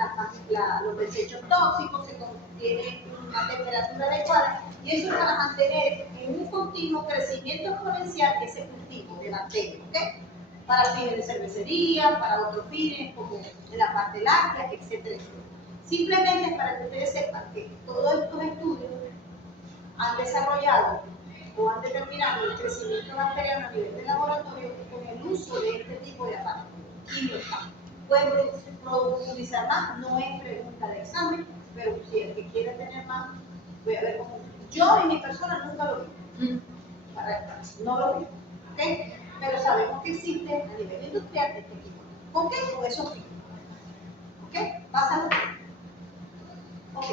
los desechos tóxicos, se contiene una temperatura adecuada. Y eso es para mantener en un continuo crecimiento exponencial ese cultivo de bacterias. ¿Okay? Para fines de cervecería, para otros fines, como en la parte láctea, etcétera, etcétera. Simplemente para que ustedes sepan que todos estos estudios han desarrollado o han determinado el crecimiento bacteriano a nivel de laboratorio con el uso de este tipo de aparatos. Pueden profundizar más, no es pregunta de examen, pero si el que quiere tener más, voy a ver cómo. Yo en mi persona nunca lo vi, no lo vi, ¿ok? Pero sabemos que existe a nivel industrial este tipo. ¿Con qué? Con esos fines. ¿Ok? Pásalo. Ok.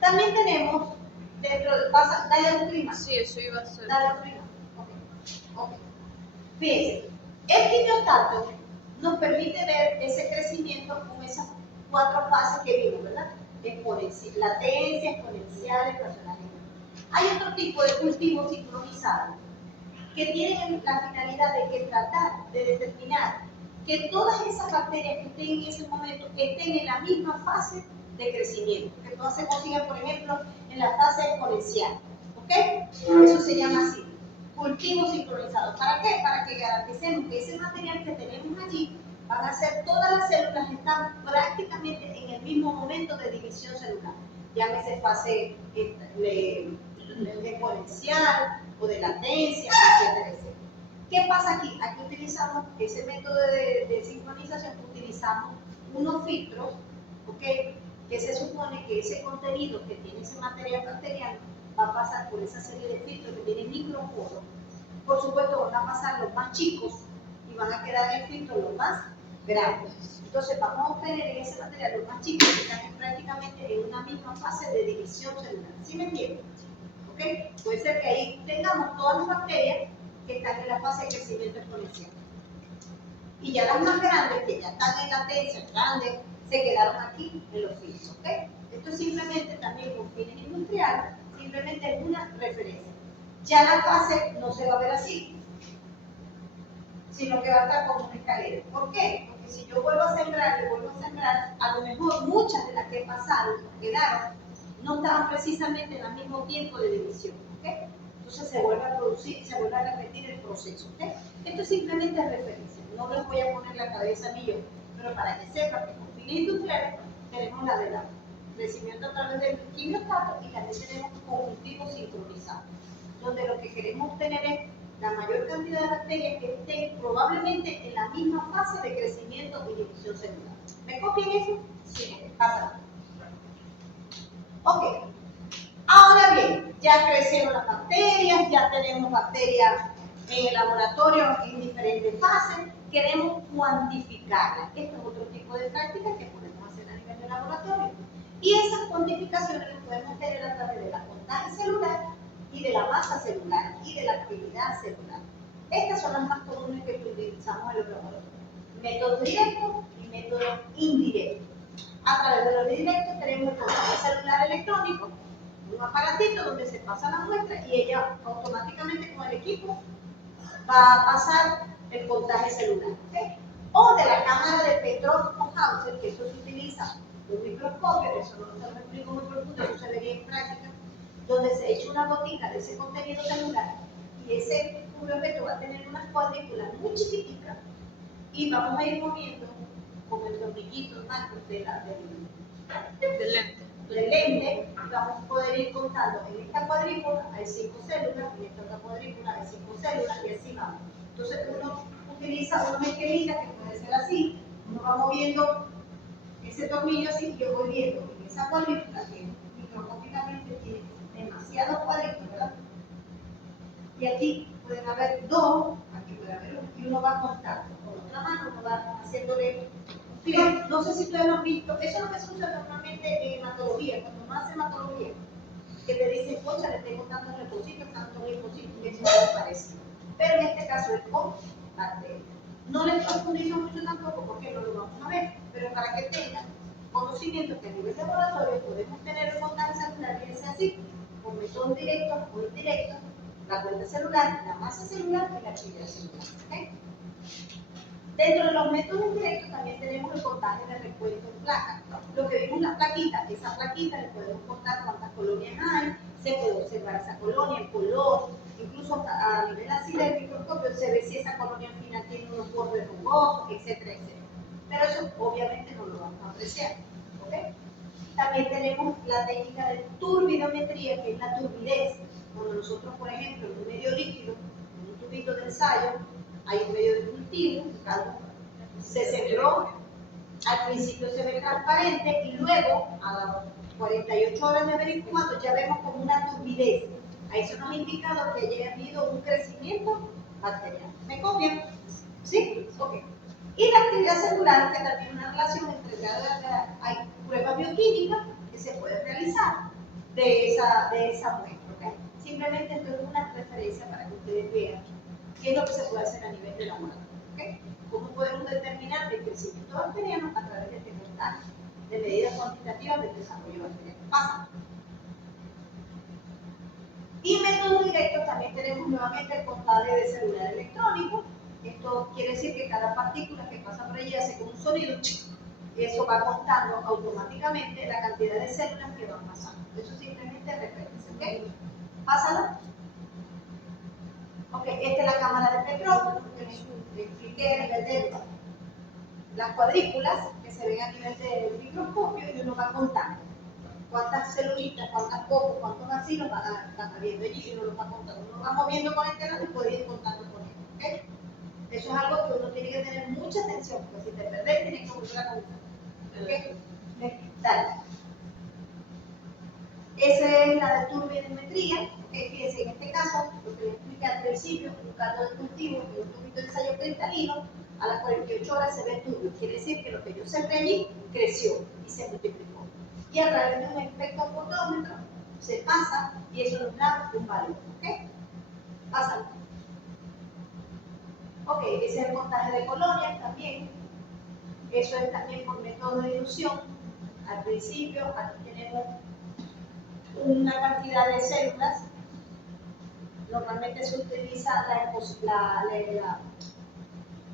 También tenemos dentro del dale al clima. Sí, eso iba a ser. Dale al clima. Ok. Fíjense, el quimiostato nos permite ver ese crecimiento con esas 4 fases que vimos, ¿verdad? Latencia, exponencial, estacional. Hay otro tipo de cultivo sincronizado que tienen la finalidad de que tratar de determinar que todas esas bacterias que estén en ese momento estén en la misma fase de crecimiento, que todas se consigan, por ejemplo, en la fase exponencial. ¿Ok? Eso se llama así, cultivo sincronizado. ¿Para qué? Para que garanticemos que ese material que tenemos allí van a ser todas las células que están prácticamente en el mismo momento de división celular. Llámese fase exponencial o de latencia, etcétera, etcétera. ¿Qué pasa aquí? Aquí utilizamos ese método de sincronización, utilizamos unos filtros, ¿ok? Que se supone que ese contenido que tiene ese material bacteriano va a pasar por esa serie de filtros que tienen microporos. Por supuesto, van a pasar los más chicos y van a quedar en el filtro los más grandes. Entonces, vamos a obtener en ese material los más chicos que están prácticamente en una misma fase de división celular. ¿Sí me entienden? ¿Okay? Puede ser que ahí tengamos todas las bacterias que están en la fase de crecimiento exponencial. Y ya las más grandes, que ya están en latencia, grandes, se quedaron aquí en los filtros. ¿Okay? Esto es simplemente también con fines industriales, simplemente es una referencia. Ya la fase no se va a ver así, sino que va a estar como una escalera. ¿Por qué? Porque si yo vuelvo a sembrar, a lo mejor muchas de las que pasaron quedaron no estaban precisamente en el mismo tiempo de división. ¿Okay? Entonces se vuelve a producir, se vuelve a repetir el proceso. ¿Okay? Esto simplemente es referencia, no les voy a poner la cabeza ni yo, pero para que sepan que con fines industriales tenemos la de la crecimiento a través del quimiostato y también tenemos conjuntivo sincronizado, donde lo que queremos obtener es la mayor cantidad de bacterias que estén probablemente en la misma fase de crecimiento y división celular. ¿Me copian eso? Sí, pasa. Ok. Ahora bien, ya crecieron las bacterias, ya tenemos bacterias en el laboratorio en diferentes fases, queremos cuantificarlas. Este es otro tipo de práctica que podemos hacer a nivel de laboratorio. Y esas cuantificaciones las podemos tener a través de la contagio celular y de la masa celular y de la actividad celular. Estas son las más comunes que utilizamos en los laboratorios. Métodos directos y métodos indirectos. A través de los directos tenemos el contagio celular electrónico, un aparatito donde se pasa la muestra y ella automáticamente con el equipo va a pasar el contagio celular. ¿Okay? O de la cámara de Petrov-Hauser, que eso se utiliza un microscopio, eso no se lo explico muy profundo, eso se vería en práctica, donde se echa una gotica de ese contenido celular y ese objeto va a tener unas cuadrículas muy chiquititas y vamos a ir moviendo con el tornillito macro del lente y vamos a poder ir contando en esta cuadrícula hay 5 células, en esta otra cuadrícula hay 5 células y así vamos. Entonces uno utiliza unos esquemitas que puede ser así, uno va moviendo ese tornillo así y yo voy viendo en esa cuadrícula que microscópicamente tiene demasiados cuadritos, ¿verdad? Y aquí pueden haber 2, aquí puede haber 1 y uno va contando con otra mano, uno va haciéndole. Fíjate, no sé si ustedes lo han visto, eso es lo que se usa normalmente en hematología, cuando uno hace hematología, que te dicen, concha, le tengo tantos linfocitos, que eso no parece. Pero en este caso es con bacterias. No les profundizo mucho tampoco porque no lo vamos a ver, pero para que tengan conocimiento que a nivel de laboratorio podemos tener un contagio celular, bien sea así, con métodos directos o indirectos, la cuenta celular, la masa celular y la actividad celular. ¿Okay? Dentro de los métodos indirectos también tenemos el contagio de recuento en placa. Lo que vimos en la plaquita, esa plaquita le podemos contar cuántas colonias hay, se puede observar esa colonia, el color, incluso a nivel así del microscopio se ve si esa colonia al final tiene unos bordes rugosos, etcétera, etcétera. Pero eso obviamente no lo vamos a apreciar. ¿Okay? También tenemos la técnica de turbidometría, que es la turbidez. Cuando nosotros, por ejemplo, en un medio líquido, en un tubito de ensayo, hay un medio de cultivo, se sembró, al principio se ve transparente y luego a las 48 horas de haber incubado ya vemos como una turbidez. A eso nos ha indicado que haya habido un crecimiento bacteriano. ¿Me copian? ¿Sí? Ok. Y la actividad celular, que también es una relación entre hay pruebas bioquímicas que se pueden realizar de esa muestra. ¿Okay? Simplemente esto es una referencia para que ustedes vean qué es lo que se puede hacer a nivel de laboratorio. ¿Okay? ¿Cómo podemos determinar el crecimiento bacteriano a través de este contagio de medidas cuantitativas del desarrollo bacteriano? Pasa. Y métodos directos también tenemos nuevamente el contagio de celular electrónico. Esto quiere decir que cada partícula que pasa por allí hace como un sonido y eso va contando automáticamente la cantidad de células que van pasando. Eso simplemente es referencia. ¿Ok? Pásala. Ok, esta es la cámara de Petrov, que les expliqué a nivel de las cuadrículas que se ven a nivel del microscopio y uno va contando cuántas celulitas, cuántas copos, cuántos vacilos van habiendo allí y uno lo va contando. Uno va moviendo con el dedo y puede ir contando con él. ¿Okay? Eso es algo que uno tiene que tener mucha atención, porque si te perdés tienes que volver a contar. ¿Okay? Dale. Esa es la de turbidometría. Fíjense, en este caso, lo que les expliqué al principio, un caldo de cultivo, que es un tubito de ensayo cristalino, a las 48 horas se ve turbio. Quiere decir que lo que yo sembré allí creció y se multiplicó. Y a través de un espectrofotómetro se pasa y eso nos da un valor. ¿Ok? Pásalo. Ok, ese es el contagio de colonias también. Eso es también por método de dilución. Al principio, aquí tenemos una cantidad de células. Normalmente se utiliza la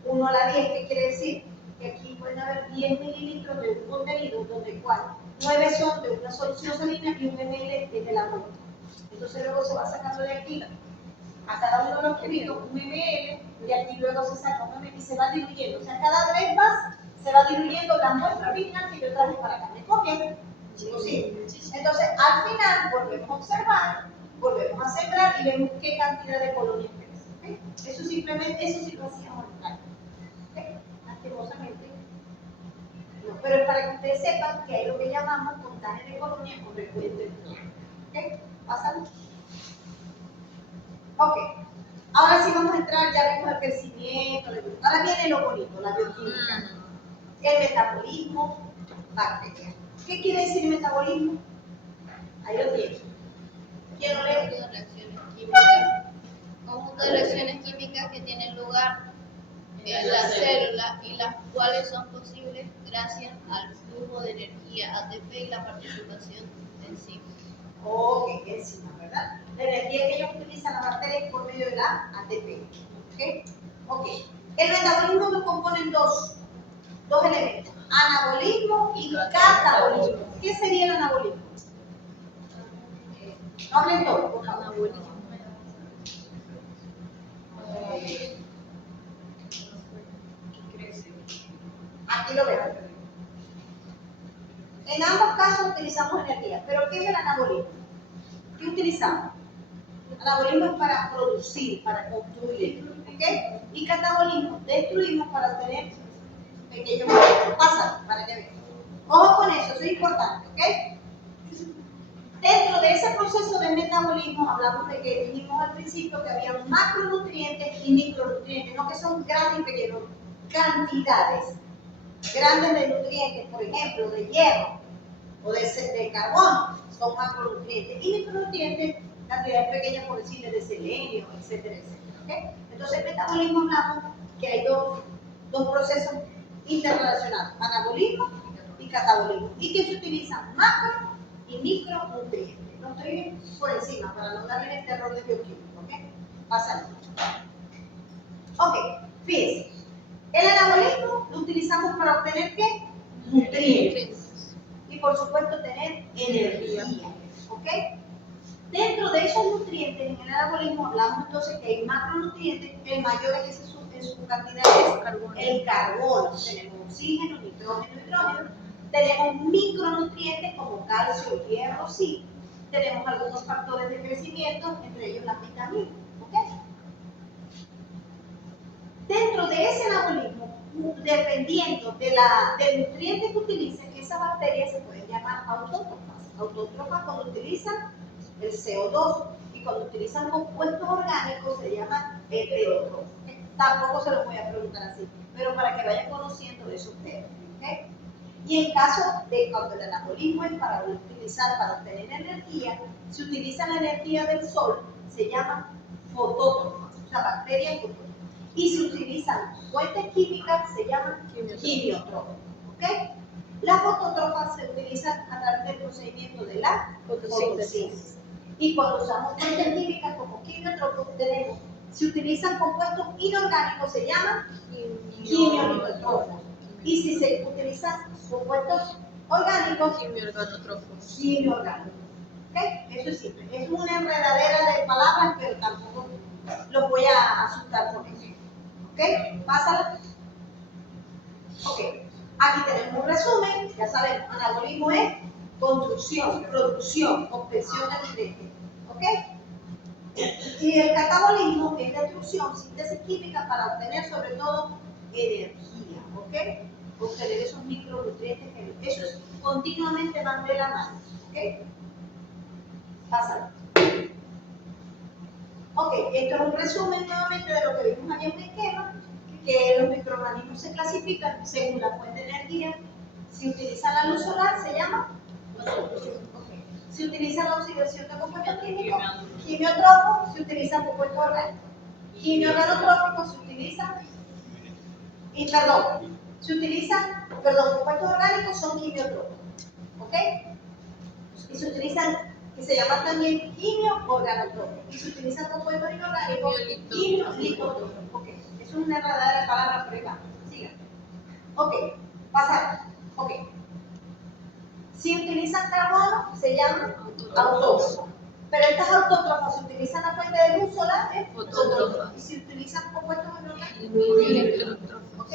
1 a la 10, que quiere decir que aquí pueden haber 10 mililitros de un contenido donde cual 9 son de una solución salina y 1 ml es de la muestra. Entonces luego se va sacando de aquí a cada uno de los cubitos 1 ml, de aquí luego se saca 1 ml y se va diluyendo. O sea, cada vez más se va diluyendo la muestra original que yo traje para acá. ¿Me copian? ¿Sí o sí? Entonces, al final volvemos a observar, volvemos a sembrar y vemos qué cantidad de colonias tenemos. ¿Okay? Eso simplemente, eso sí lo hacíamos en el ¿okay? Lastimosamente. No, pero es para que ustedes sepan que hay lo que llamamos contaje de colonias con frecuente. ¿Ok? ¿Pásalo? Ok. Ahora sí vamos a entrar, ya vemos el crecimiento. Ahora viene lo bonito, la bioquímica. El metabolismo bacteriano. ¿Qué quiere decir metabolismo? Ahí lo tienen. ¿Quién lo lee? Conjunto de reacciones químicas que tienen lugar en la célula y las cuales son posibles gracias al flujo de energía ATP y la participación de enzimas. Ok, enzimas, ¿verdad? La energía que ellos utilizan las bacterias por medio de la ATP. ¿Ok? Ok. El metabolismo lo componen dos elementos, anabolismo y catabolismo. ¿Qué sería el anabolismo? Hablen todos, por favor. Aquí lo veo. En ambos casos utilizamos energía, pero ¿qué es el anabolismo? ¿Qué utilizamos? El anabolismo es para producir, para construir, ¿ok? Y catabolismo, destruimos para obtener pequeños pasos, para que vean. Ojo con eso es importante, ¿ok? Dentro de ese proceso de metabolismo hablamos de que dijimos al principio que había macronutrientes y micronutrientes, no que son grandes y pequeños, cantidades grandes de nutrientes, por ejemplo, de hierro o de carbono, son macronutrientes, y micronutrientes, cantidades pequeñas, por decirles, de selenio, etcétera, etcétera. ¿Okay? Entonces, el metabolismo hablamos que hay dos procesos interrelacionados, anabolismo y catabolismo, y que se utilizan macro y micronutrientes. Lo estoy por encima para no darle este error de bioquímico. ¿Ok? Pásalo. Ok, fíjense. El anabolismo lo utilizamos para obtener ¿qué? Nutrientes. Y por supuesto tener energía. ¿Ok? Dentro de esos nutrientes, en el anabolismo hablamos entonces que hay macronutrientes, el mayor en su cantidad es el carbono. Tenemos oxígeno, nitrógeno, hidrógeno. Tenemos micronutrientes como calcio, hierro, sí. Tenemos algunos factores de crecimiento, entre ellos las vitaminas. ¿Ok? Dentro de ese anabolismo, dependiendo del nutriente que utilicen, esas bacterias se pueden llamar autótrofas. Autótrofas cuando utilizan el CO2 y cuando utilizan compuestos orgánicos se llaman heterótrofos. Tampoco se los voy a preguntar así, pero para que vayan conociendo esos términos. ¿Okay? Y en caso de cuando el anabolismo es para utilizar para obtener energía, se utiliza la energía del sol, se llama fotótrofas, o sea, bacterias fotótrofas. Y se utilizan fuentes químicas, se llaman quimiotrófos. ¿Okay? Las fotótrofas se utilizan a través del procedimiento de la fotosíntesis. Y cuando usamos fuentes químicas como quimiotrófos, tenemos, si utilizan compuestos inorgánicos, se llaman quimiotrófos. Y si se utilizan compuestos orgánicos, quimiorgánicos. ¿Okay? Eso es simple. Es una enredadera de palabras, pero tampoco los voy a asustar con eso. ¿Ok? Pásala. Ok. Aquí tenemos un resumen. Ya saben, anabolismo es construcción, producción, obtención de nutrientes. ¿Ok? Y el catabolismo es destrucción, síntesis química para obtener sobre todo energía. ¿Ok? Obtener esos micronutrientes que esos continuamente van de la mano. ¿Ok? Pásala. Ok, esto es un resumen nuevamente de lo que vimos allá en un esquema, que los microorganismos se clasifican según la fuente de energía. Si utilizan la luz solar se llama fotosintesis. Okay. Si utilizan la oxidación de compuestos químicos, quimiotrófos, se utilizan compuestos orgánicos. Quimiorganotróficos se utilizan, compuestos orgánicos son quimiotróficos. ¿Ok? Y se utilizan, que se llaman también quimio-organotróficos. Y se utilizan compuestos inorgánicos, quimio-litotróficos. Ok, eso es una enredadera de palabras, pero ahí va. Sigan. Ok, pasar. Ok. Si utilizan carbono, se llaman autótrofos. Pero estas autótrofos, si utilizan la fuente de luz solar, es fotótrofa. Y si utilizan compuestos orgánicos, ¿ok?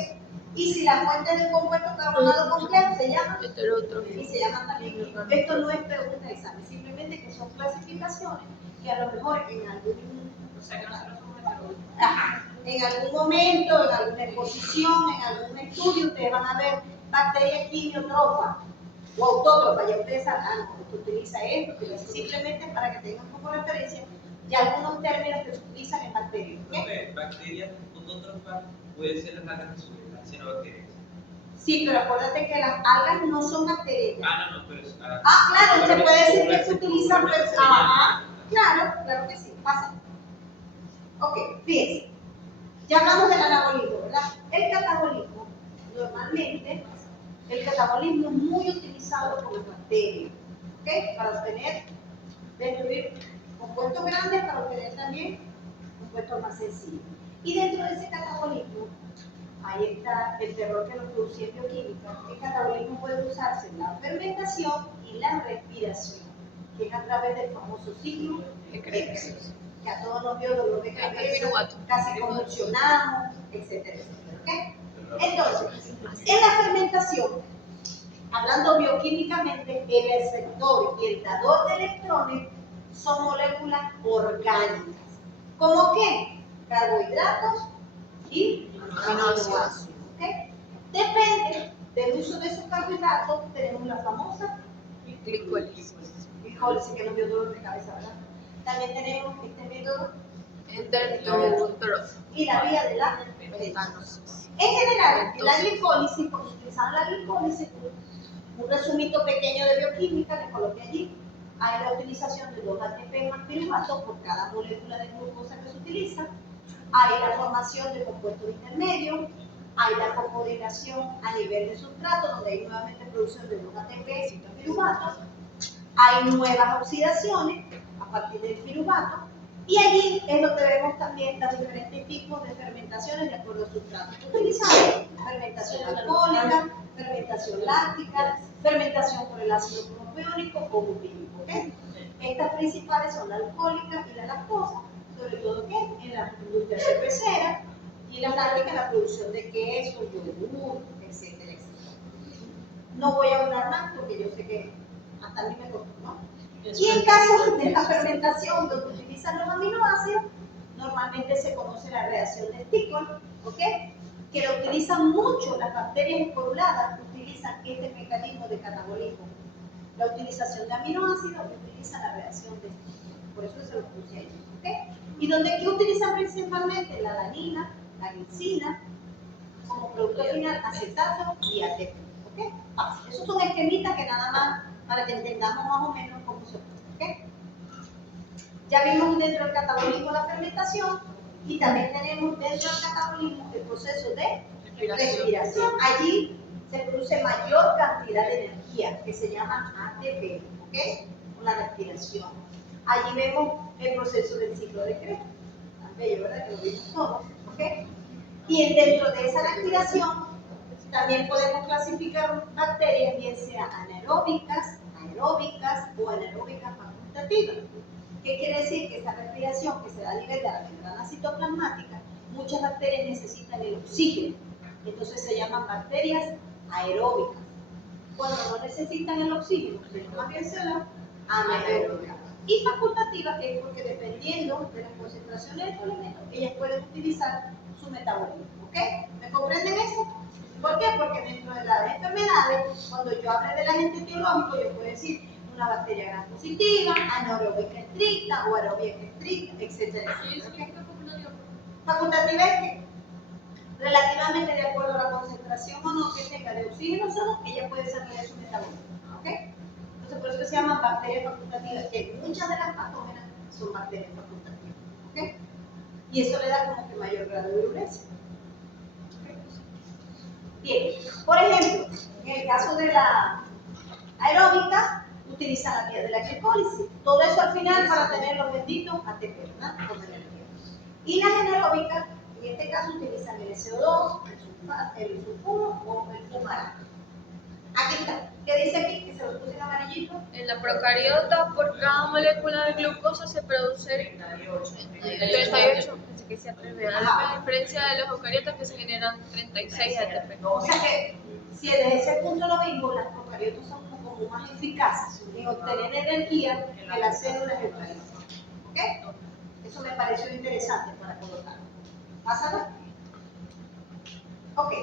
Y si la fuente del compuesto carbonado complejo se llama Heterótrofo. y se llama también. Esto no es pregunta de examen, simplemente que son clasificaciones que a lo mejor en algún, en algún momento, en alguna exposición, en algún estudio, ustedes van a ver bacterias quimiotrofas o autótrofas. Ya ustedes sabrán, que utiliza esto, que simplemente para que tengan como referencia y algunos términos que se utilizan en bacterias. ¿Okay? Bacterias autótrofas pueden ser las algas azules, las cianobacterias. Sí, pero acuérdate que las algas no son bacterias. No, pero es. Claro, se puede decir que se utilizan. Claro que sí, pasa. Ok, fíjense. Ya hablamos del anabolismo, ¿verdad? El catabolismo, normalmente, el catabolismo es muy utilizado por las bacterias, ¿ok? Para obtener, destruir compuestos grandes, para obtener también compuestos más sencillos. Y dentro de ese catabolismo, ahí está el terror que nos producía en bioquímica. El catabolismo puede usarse en la fermentación y la respiración, que es a través del famoso ciclo de Krebs, que a todos nos dio dolor de cabeza, casi convulsionamos, etcétera, etcétera. ¿Okay? Entonces, en la fermentación, hablando bioquímicamente, el receptor y el dador de electrones son moléculas orgánicas. ¿Cómo qué? Carbohidratos y aminoácidos. ¿Okay? Depende del uso de esos carbohidratos, tenemos la famosa Glicólisis. glicólisis, que nos dio dolor de cabeza, ¿verdad? También tenemos este método Enterotrófico. y la vía de la Metanosis. En general, la glicólisis, cuando utilizamos la glicólisis, un resumito pequeño de bioquímica, les coloqué allí, hay la utilización de 2 ATP más piruvato por cada molécula de glucosa que se utiliza, hay la formación de compuestos intermedios, hay la fosforilación a nivel de sustrato, donde hay nuevamente producción de 2 ATP y piruvato, hay nuevas oxidaciones a partir del piruvato, y allí es donde vemos también los diferentes tipos de fermentaciones de acuerdo al sustrato. Utilizamos fermentación alcohólica, fermentación láctica, fermentación por el ácido propiónico o butírico. ¿Okay? Estas principales son la alcohólica y la lactosa, sobre todo ¿qué? En la industria cervecera, y la láctica en la producción de queso, yogur, etcétera, etcétera. No voy a hablar más porque yo sé que hasta a mí me costó, ¿no? Y en caso de la fermentación donde utilizan los aminoácidos, normalmente se conoce la reacción de Stickle, ¿ok? Que lo utilizan mucho las bacterias esporuladas, utilizan este mecanismo de catabolismo. La utilización de aminoácidos utiliza la reacción de Stickle, por eso se lo puse ahí, ¿ok? Y donde ¿qué utilizan principalmente? La alanina, la glicina, como producto final, acetato y ATP, ¿ok? Esos son esquemitas que nada más para que entendamos más o menos cómo se puede, ¿ok? Ya vimos dentro del catabolismo la fermentación y también tenemos dentro del catabolismo el proceso de respiración. Allí se produce mayor cantidad de energía que se llama ATP, ¿ok? Con la respiración. Allí vemos el proceso del ciclo de Krebs, tan bello, ¿verdad? Que lo vimos todos, ¿ok? Y dentro de esa respiración también podemos clasificar bacterias, bien sea anaeróbicas, aeróbicas o anaeróbicas facultativas. ¿Qué quiere decir? Que esta respiración que se da a nivel de la membrana citoplasmática, muchas bacterias necesitan el oxígeno, entonces se llaman bacterias aeróbicas. Cuando no necesitan el oxígeno, más bien se llaman anaeróbicas. Y facultativas, que es porque dependiendo de las concentraciones de estos elementos, ellas pueden utilizar su metabolismo. ¿Ok? ¿Me comprenden eso? ¿Por qué? Porque dentro de las enfermedades, cuando yo hable del agente etiológico, yo puedo decir una bacteria gram positiva, anaeróbica estricta o aeróbica estricta, etc. ¿Okay? Facultativa es que relativamente de acuerdo a la concentración o no que tenga de oxígeno solo, ella puede desarrollar su metabolismo. ¿Ok? Entonces por eso se llaman bacterias facultativas, que muchas de las patógenas son bacterias facultativas. ¿Ok? Y eso le da como que mayor grado de virulencia. Bien, por ejemplo, en el caso de la aeróbica, utiliza la vía de la glicólisis. Todo eso al final para tener los benditos ATP, ¿verdad? Con energía. Y las anaeróbicas, en este caso, utilizan el SO2, el sulfuro o el fumarato. Aquí está. ¿Qué dice aquí? Que se lo puse en amarillito. En la procariota, por cada molécula de glucosa se produce 38, pensé que decía 3 a diferencia de los eucariotas que se generan 36 ATP. O sea que, si desde ese punto lo mismo, las procariotas son como más eficaces en obtener energía que las células eucarióticas. ¿Ok? Eso me pareció interesante para colocar. Pásala. Ok.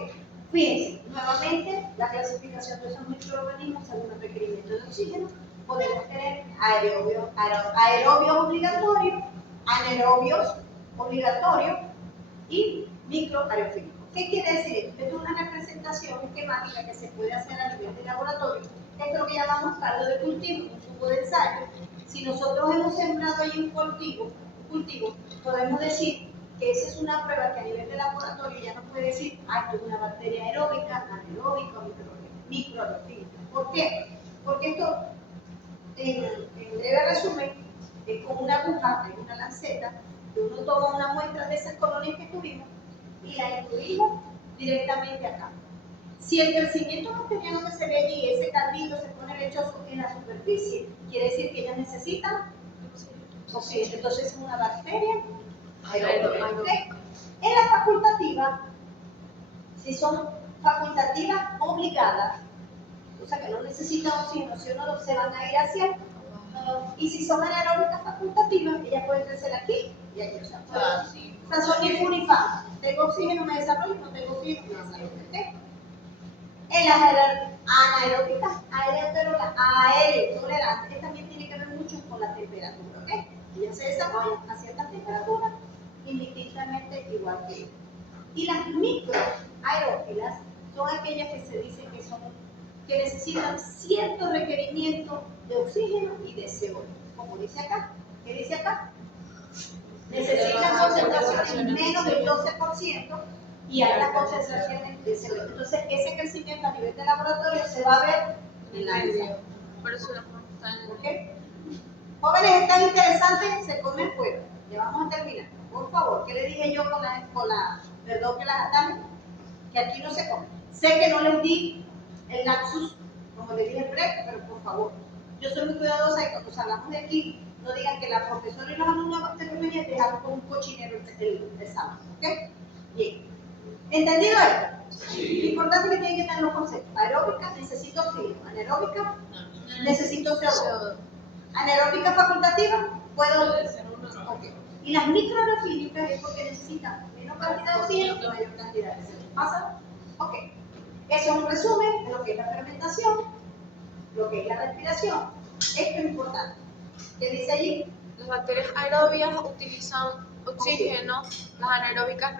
Fíjense, nuevamente, la clasificación de esos microorganismos según los requerimientos de oxígeno. Podemos tener aerobios obligatorios, anaerobios obligatorios y microaerofílicos. ¿Qué quiere decir esto? Esto es una representación esquemática que se puede hacer a nivel de laboratorio. Esto es lo que llamamos caldo de cultivo, un tubo de ensayo. Si nosotros hemos sembrado ahí un cultivo, podemos decir que esa es una prueba que a nivel de laboratorio ya nos puede decir, esto es una bacteria aeróbica, anaeróbica o microaerofílica. ¿Por qué? Porque esto, en breve resumen, es como una aguja, es una lanceta, que uno toma una muestra de esas colonias que tuvimos y la incluimos directamente acá. Si el crecimiento bacteriano que se ve allí, ese caldito se pone lechoso en la superficie, quiere decir que ellas necesitan oxígeno. Entonces es una bacteria aeróbica. ¿Okay? En la facultativa, si son facultativas obligadas, o sea que no necesitan oxígeno, si uno se van a ir hacia y si son anaeróbicas facultativas, ellas pueden crecer aquí y aquí. O sea, son ni fu ni fa. Tengo oxígeno, me desarrollo, no tengo oxígeno, me desarrollo. ¿Okay? En las anaeróbicas aerotolerantes también tiene que ver mucho con la temperatura. ¿Okay? Ellas se desarrollan a ciertas temperaturas indistintamente igual que ellos. Y las microaerófilas son aquellas que se dice que necesitan cierto requerimiento de oxígeno y de CO2. Como dice acá. ¿Qué dice acá? Necesitan concentraciones menos del 12% y altas concentraciones de CO2. Entonces, ese crecimiento a nivel de laboratorio se va a ver en la enzima. Por eso las vamos a estar ¿Okay? Jóvenes, ¿están interesantes? Se comen fuera. Ya vamos a terminar. Por favor, ¿qué le dije yo perdón que las ataque? Que aquí no se come. Sé que no les di el lapsus, como le dije el break, pero por favor, yo soy muy cuidadosa y cuando salgamos de aquí, no digan que la profesora y los alumnos terminan dejaron con un cochinero el sábado. ¿Ok? Bien. ¿Entendido esto? Sí. Lo importante es que tienen que tener los conceptos. Aeróbica, necesito oxígeno. Anaeróbica, necesito CO2. Anaeróbica facultativa, puedo ser uno. Okay. Y las microaerofílicas es porque necesitan menos cantidad de oxígeno y mayor cantidad de CO2. ¿Pasa? Ok. Eso es un resumen de lo que es la fermentación, lo que es la respiración. Esto es importante. ¿Qué dice allí? Las bacterias aerobias utilizan oxígeno, las anaeróbicas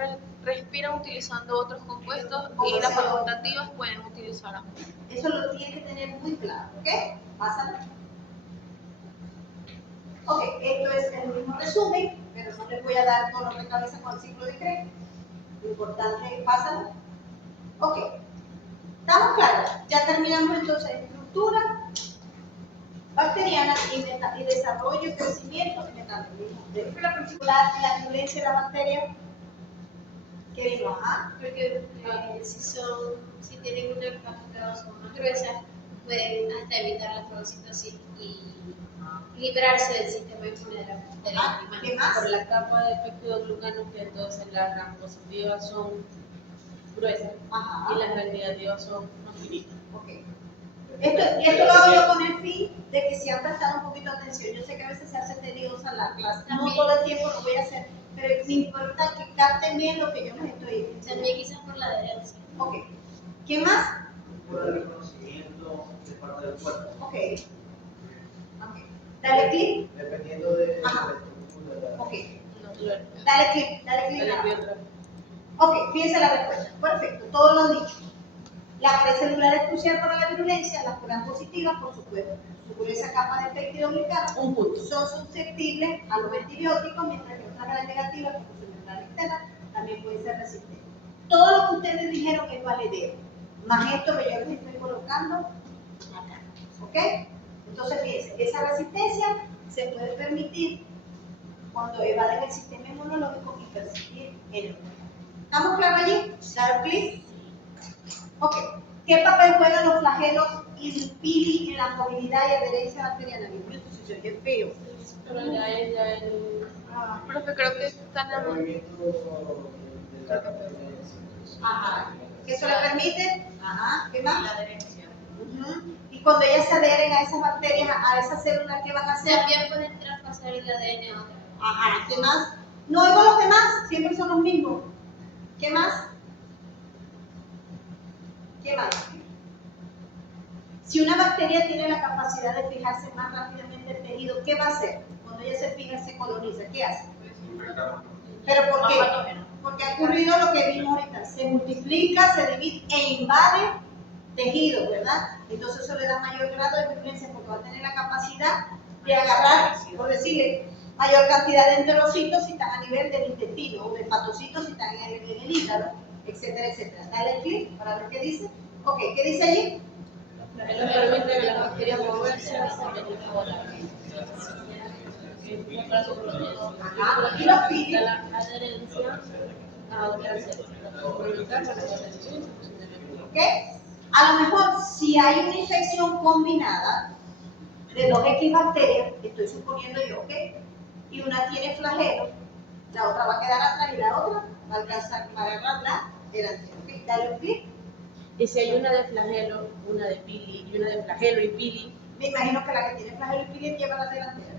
respiran utilizando otros compuestos y las facultativas pueden utilizar ambos. Eso lo tienen que tener muy claro, ¿ok? Pásalo. Ok, esto es el mismo resumen, pero no les voy a dar dolor de cabeza con el ciclo de Krebs. Lo importante es pásalo. Ok, ¿estamos claros? Ya terminamos entonces estructura bacteriana y desarrollo, crecimiento y metabolismo. ¿De la particular la violencia de la bacteria? ¿Qué digo? Porque si tienen una capa o son más gruesas, pueden hasta evitar la fagocitosis y librarse del sistema inmunitario. ¿Qué más? Por la capa de peptidoglucanos, que entonces las gram positivas son gruesas y las gram negativas son más finitas. Okay. Esto lo hago yo con el fin de que si han prestado un poquito de atención. Yo sé que a veces se hace tediosa la clase, no todo el tiempo lo voy a hacer, pero me importa que capten bien lo que yo les estoy diciendo. También quizás por la adherencia. Ok. ¿Quién más? Por el reconocimiento de parte del cuerpo. Ok. Dale clic. Dependiendo de Ajá. la estructura. Ok. No, Dale clic. Dale clic. Dale otra. Ok, fíjense la respuesta. Perfecto, todos lo han dicho. La precelular es crucial para la virulencia, las gram positivas, por supuesto, su gruesa capa de peptidoglicano, Un punto. son susceptibles a los antibióticos, mientras que otras gram negativas, como su membrana externa, también pueden ser resistentes. Todo lo que ustedes dijeron es valedero, más esto que yo les estoy colocando acá. ¿Ok? Entonces, fíjense, esa resistencia se puede permitir cuando evaden el sistema inmunológico y persistir en el cuerpo. ¿Estamos claros allí? Dar clic. Ok. ¿Qué papel juegan los flagelos y el pili en la movilidad y adherencia bacteriana? Dios mío, esto se oye feo. Pero ya el... Profe, creo que están El movimiento de la Ajá. ¿Qué eso le permite? Ajá. ¿Qué más? La adherencia. Ujú. Y cuando ellas se adhieren a esas bacterias, a esas células, ¿qué van a hacer? También pueden traspasar el ADN a otra. Ajá. ¿Qué más? No oigo los demás, siempre son los mismos. ¿Qué más? ¿Qué más? Si una bacteria tiene la capacidad de fijarse más rápidamente en el tejido, ¿qué va a hacer? Cuando ella se fija, se coloniza, ¿qué hace? ¿Pero por qué? Porque ha ocurrido lo que vimos ahorita, se multiplica, se divide e invade tejido, ¿verdad? Entonces eso le da mayor grado de virulencia porque va a tener la capacidad de agarrar, por decirle, mayor cantidad de enterocitos si están a nivel del intestino o de hepatocitos si están en el hígado, etcétera, etcétera. Dale clic para ver qué dice. Ok, ¿qué dice allí? Los permite que las bacterias moverse hacia Ajá, y los pili. la adherencia a otras células. ¿Ok? A lo mejor si hay una infección combinada de dos X bacterias, estoy suponiendo yo, ¿ok? Y una tiene flagelo, la otra va a quedar atrás y la otra va a alcanzar, va a agarrar la delantera. ¿Ok? Dale un clic. Y si hay una de flagelo, una de pili y una de flagelo y pili, Me imagino que la que tiene flagelo y pili lleva la delantera.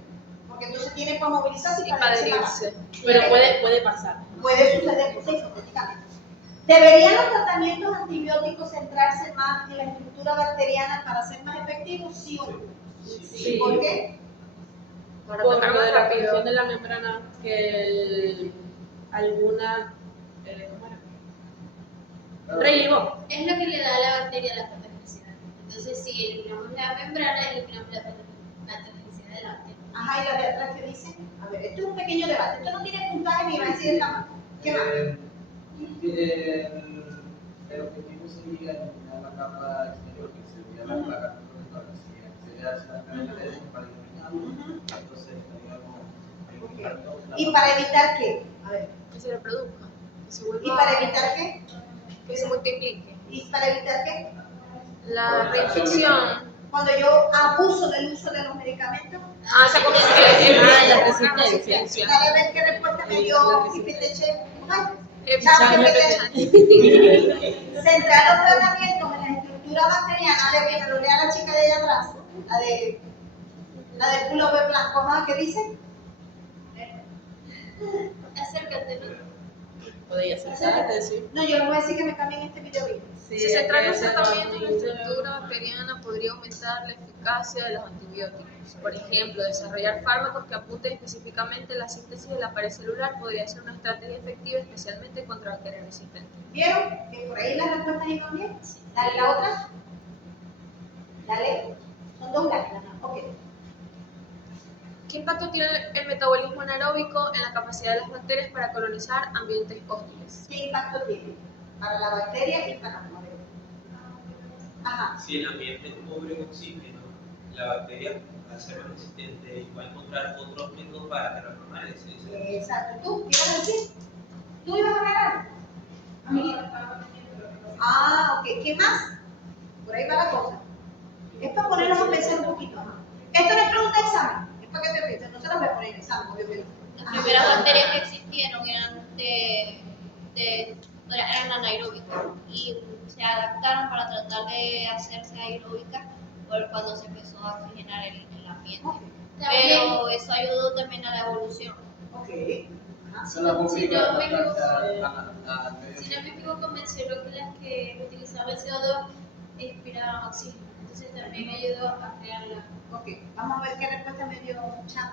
Porque entonces tiene para movilizarse y y para para adherirse adherirse. pero puede pasar. Puede suceder, pues, hipotéticamente. ¿Deberían los tratamientos antibióticos centrarse más en la estructura bacteriana para ser más efectivos? ¿Sí o no? Sí. ¿Por qué? Para Por atacar lo de más la rápido. presión de la membrana, que alguna ¿cómo era? Rellegó. Es lo que le da a la bacteria la patogenicidad. Entonces, si eliminamos la membrana, eliminamos la patogenicidad de la bacteria. Ajá, y la de atrás que dice, a ver, esto es un pequeño debate, esto no tiene puntaje ni va a decir el tamaño. ¿Qué más? El objetivo sería eliminar la capa exterior, que sería la placa protectora. Si accede a esa capa para eliminarlo, entonces estaríamos eliminando la ¿Y para evitar qué? A ver, Que se reproduzca, que se vuelva, ¿y para evitar qué? que se multiplique. ¿Y para evitar qué? La reinfección. Cuando yo abuso del uso de los medicamentos, Esa como la resistencia. dale ver qué respuesta me dio Ipeteche. Centrar los tratamientos en la estructura bacteriana, de que lo lea la chica de allá atrás, la del pullover blanco, ¿ah? ¿Qué dice? Acércate, ¿no? Podría ser, ¿sabes? Sí. No, yo les voy a decir que me cambien este video bien. Si se centra en los tratamientos, la estructura bacteriana podría aumentar la eficacia de los antibióticos. Por ejemplo, desarrollar fármacos que apunten específicamente a la síntesis de la pared celular podría ser una estrategia efectiva, especialmente contra bacterias resistentes. ¿Vieron? Que por ahí las respuestas iban bien. Dale la otra. Dale. Son dos láminas. Ok. ¿Qué impacto tiene el metabolismo anaeróbico en la capacidad de las bacterias para colonizar ambientes hostiles? ¿Qué impacto tiene? Para la bacteria y para la molécula. Ajá. Si el ambiente es pobre en oxígeno, la bacteria va a ser más resistente y va a encontrar otros métodos para terraformar ese. Exacto. ¿Tú qué ibas a decir? ¿Tú ibas a hablar? Amiguita. Ah, ok. ¿Qué más? Por ahí va la cosa. Es para ponernos a pensar un poquito. Ajá. Esto no es pregunta de examen. Es para que te pienses. No se las voy a poner en examen, obviamente. Las Ajá. primeras bacterias que existieron eran anaeróbicas y se adaptaron para tratar de hacerse aeróbicas cuando se empezó a oxigenar el ambiente. Ok. Pero eso ayudó también a la evolución. Ok. Ajá. Se la obliga no me equivoco, al medio Si no me equivoco, mencionó que las que utilizaban el CO2 expiraban oxígeno. Entonces también ayudó a crear la... Ok. Vamos a ver qué respuesta me dio Chan.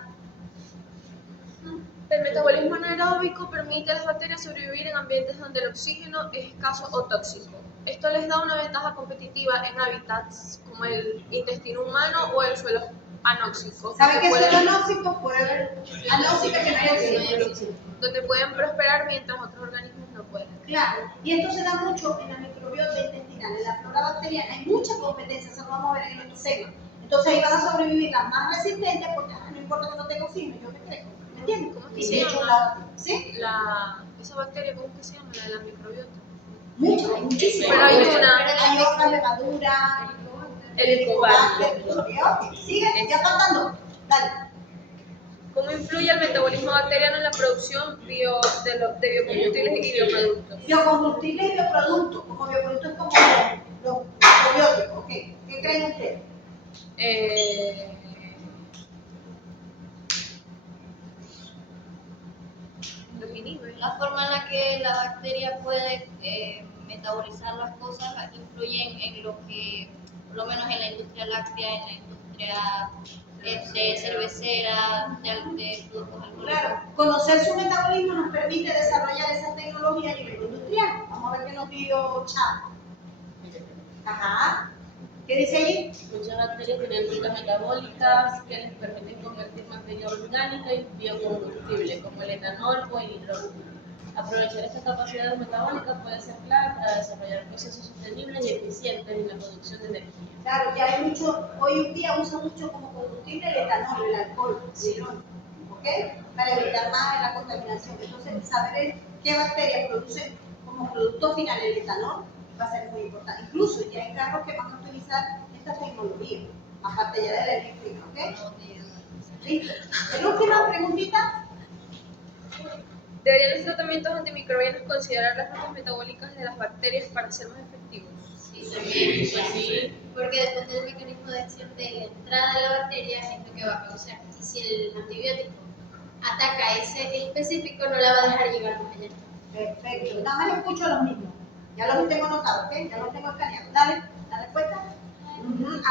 El metabolismo anaeróbico permite a las bacterias sobrevivir en ambientes donde el oxígeno es escaso o tóxico. Esto les da una ventaja competitiva en hábitats como el intestino humano o el suelo anóxico, ¿Saben qué son los anóxicos? Por el anóxico que no hay oxígeno. donde pueden prosperar mientras otros organismos no pueden. Claro, y esto se da mucho en la microbiota intestinal, en la flora bacteriana. Hay mucha competencia, eso lo vamos a ver en otro tema. Entonces ahí van a sobrevivir las más resistentes porque no importa que no tenga oxígeno, yo me creo. ¿Me entiendes? ¿Cómo es que Y se de hecho, llama? ¿sí? Esa bacteria, ¿cómo es que se llama? La de la microbiota. Muchas, muchísimas. Pero hay una, Hay otra levadura, Helicobacter. Sigue, ya está dando. Dale. ¿Cómo influye el metabolismo bacteriano en la producción de biocombustibles y bioproductos? Biocombustibles y bioproductos. Como bioproductos como los probióticos. ¿Ok? ¿Qué creen ustedes? Los inhibe. La forma en la que la bacteria puede metabolizar las cosas influyen en lo que, por lo menos en la industria láctea, en la industria cervecera, de productos alcohólicos. Claro, conocer su metabolismo nos permite desarrollar esa tecnología a nivel industrial. Vamos a ver qué nos dio Chavo. Ajá. ¿Qué dice ahí? Muchas bacterias tienen rutas metabólicas que les permiten convertir materia orgánica en biocombustible, como el etanol o el hidrógeno. Aprovechar esta capacidad metabólica puede ser clave para desarrollar procesos sostenibles y eficientes en la producción de energía. Claro, ya hay mucho, hoy en día usa mucho como combustible el etanol, el alcohol, el hidrógeno, ¿ok? Para evitar más la contaminación. Entonces, saber qué bacterias producen como producto final el etanol va a ser muy importante. Incluso ya hay carros que van a utilizar esta tecnología, aparte ya de la eléctrica, ¿ok? ¿Listo? ¿La última preguntita? ¿Deberían los tratamientos antimicrobianos considerar las rutas metabólicas de las bacterias para ser más efectivos? Sí, también. Pues sí, Porque depende del mecanismo de acción de la entrada de la bacteria, es lo que va a causar. Y si el antibiótico ataca ese específico, no la va a dejar llegar más allá. Perfecto. Nada más escucho los mismos. Ya los tengo anotados, ¿ok? Ya los tengo escaneados. Dale, la respuesta.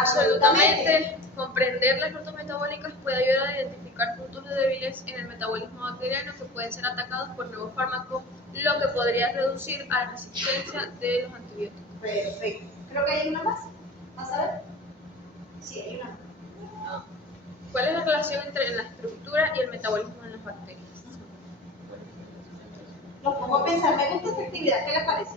Absolutamente. Comprender las rutas metabólicas puede ayudar a identificar puntos débiles en el metabolismo bacteriano que pueden ser atacados por nuevos fármacos, lo que podría reducir a la resistencia de los antibióticos. Perfecto. Creo que hay una más. ¿Vas a ver? Sí, hay una más. ¿Cuál es la relación entre la estructura y el metabolismo en las bacterias? Lo pongo a pensar. Me gusta esta actividad. ¿Qué les parece?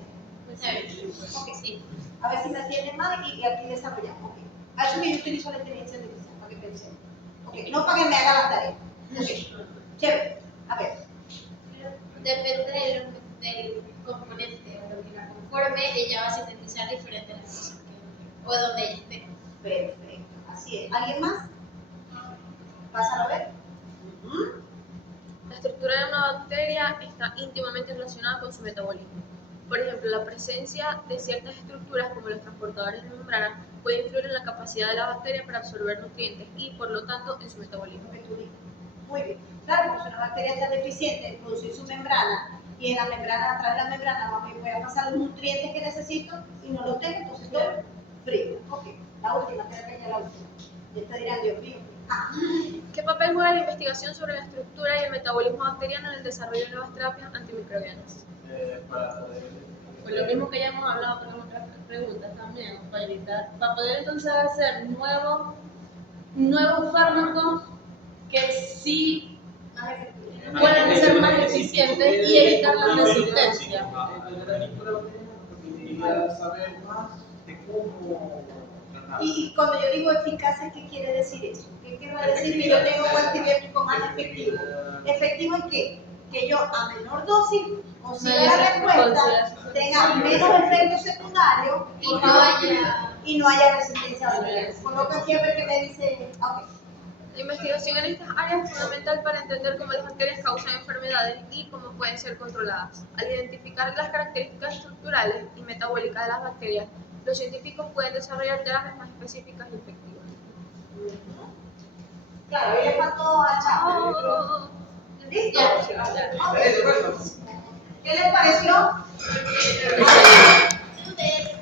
Ok, sí. A ver si me entienden más y aquí desarrollamos. Okay. A eso que yo utilizo la inteligencia artificial para que pensemos. Okay. No para que me haga las tareas. Okay. Chévere. A ver. Depende del componente o lo que la conforme, ella va a sintetizar diferentes las cosas o de donde ella esté. Perfecto. Así es. ¿Alguien más? Pásalo a ver. La estructura de una bacteria está íntimamente relacionada con su metabolismo. Por ejemplo, la presencia de ciertas estructuras como los transportadores de membrana puede influir en la capacidad de la bacteria para absorber nutrientes y, por lo tanto, en su metabolismo. Lo que tú dices. Muy bien. Claro, porque si una bacteria está deficiente en producir su membrana y en la membrana, atrás de la membrana, voy a pasar los nutrientes que necesito y no los tengo, entonces todo frío. Ok. La última, creo que ya la última. Ya te dirán, Dios mío. ¿Qué papel juega la investigación sobre la estructura y el metabolismo bacteriano en el desarrollo de nuevas terapias antimicrobianas? Para poder... pues lo mismo que ya hemos hablado con otras preguntas también, para poder entonces hacer nuevos fármacos que sí puedan ser más eficientes y evitar la resistencia. Quería saber más de cómo tratar. Y cuando yo digo eficaces, ¿qué quiere decir eso? ¿Qué quiere decir que yo tengo un antibiótico más efectivo? ¿Efectivo en qué? Que yo a menor dosis consiga la respuesta, tenga menos efectos secundarios y no haya resistencia bacteriana. Coloco aquí a ver qué me dice. Okay. La investigación en estas áreas es fundamental para entender cómo las bacterias causan enfermedades y cómo pueden ser controladas. Al identificar las características estructurales y metabólicas de las bacterias, los científicos pueden desarrollar terapias más específicas y efectivas. Claro, ahí le faltó a Chavo. ¿Listo? Okay. ¿Qué les pareció?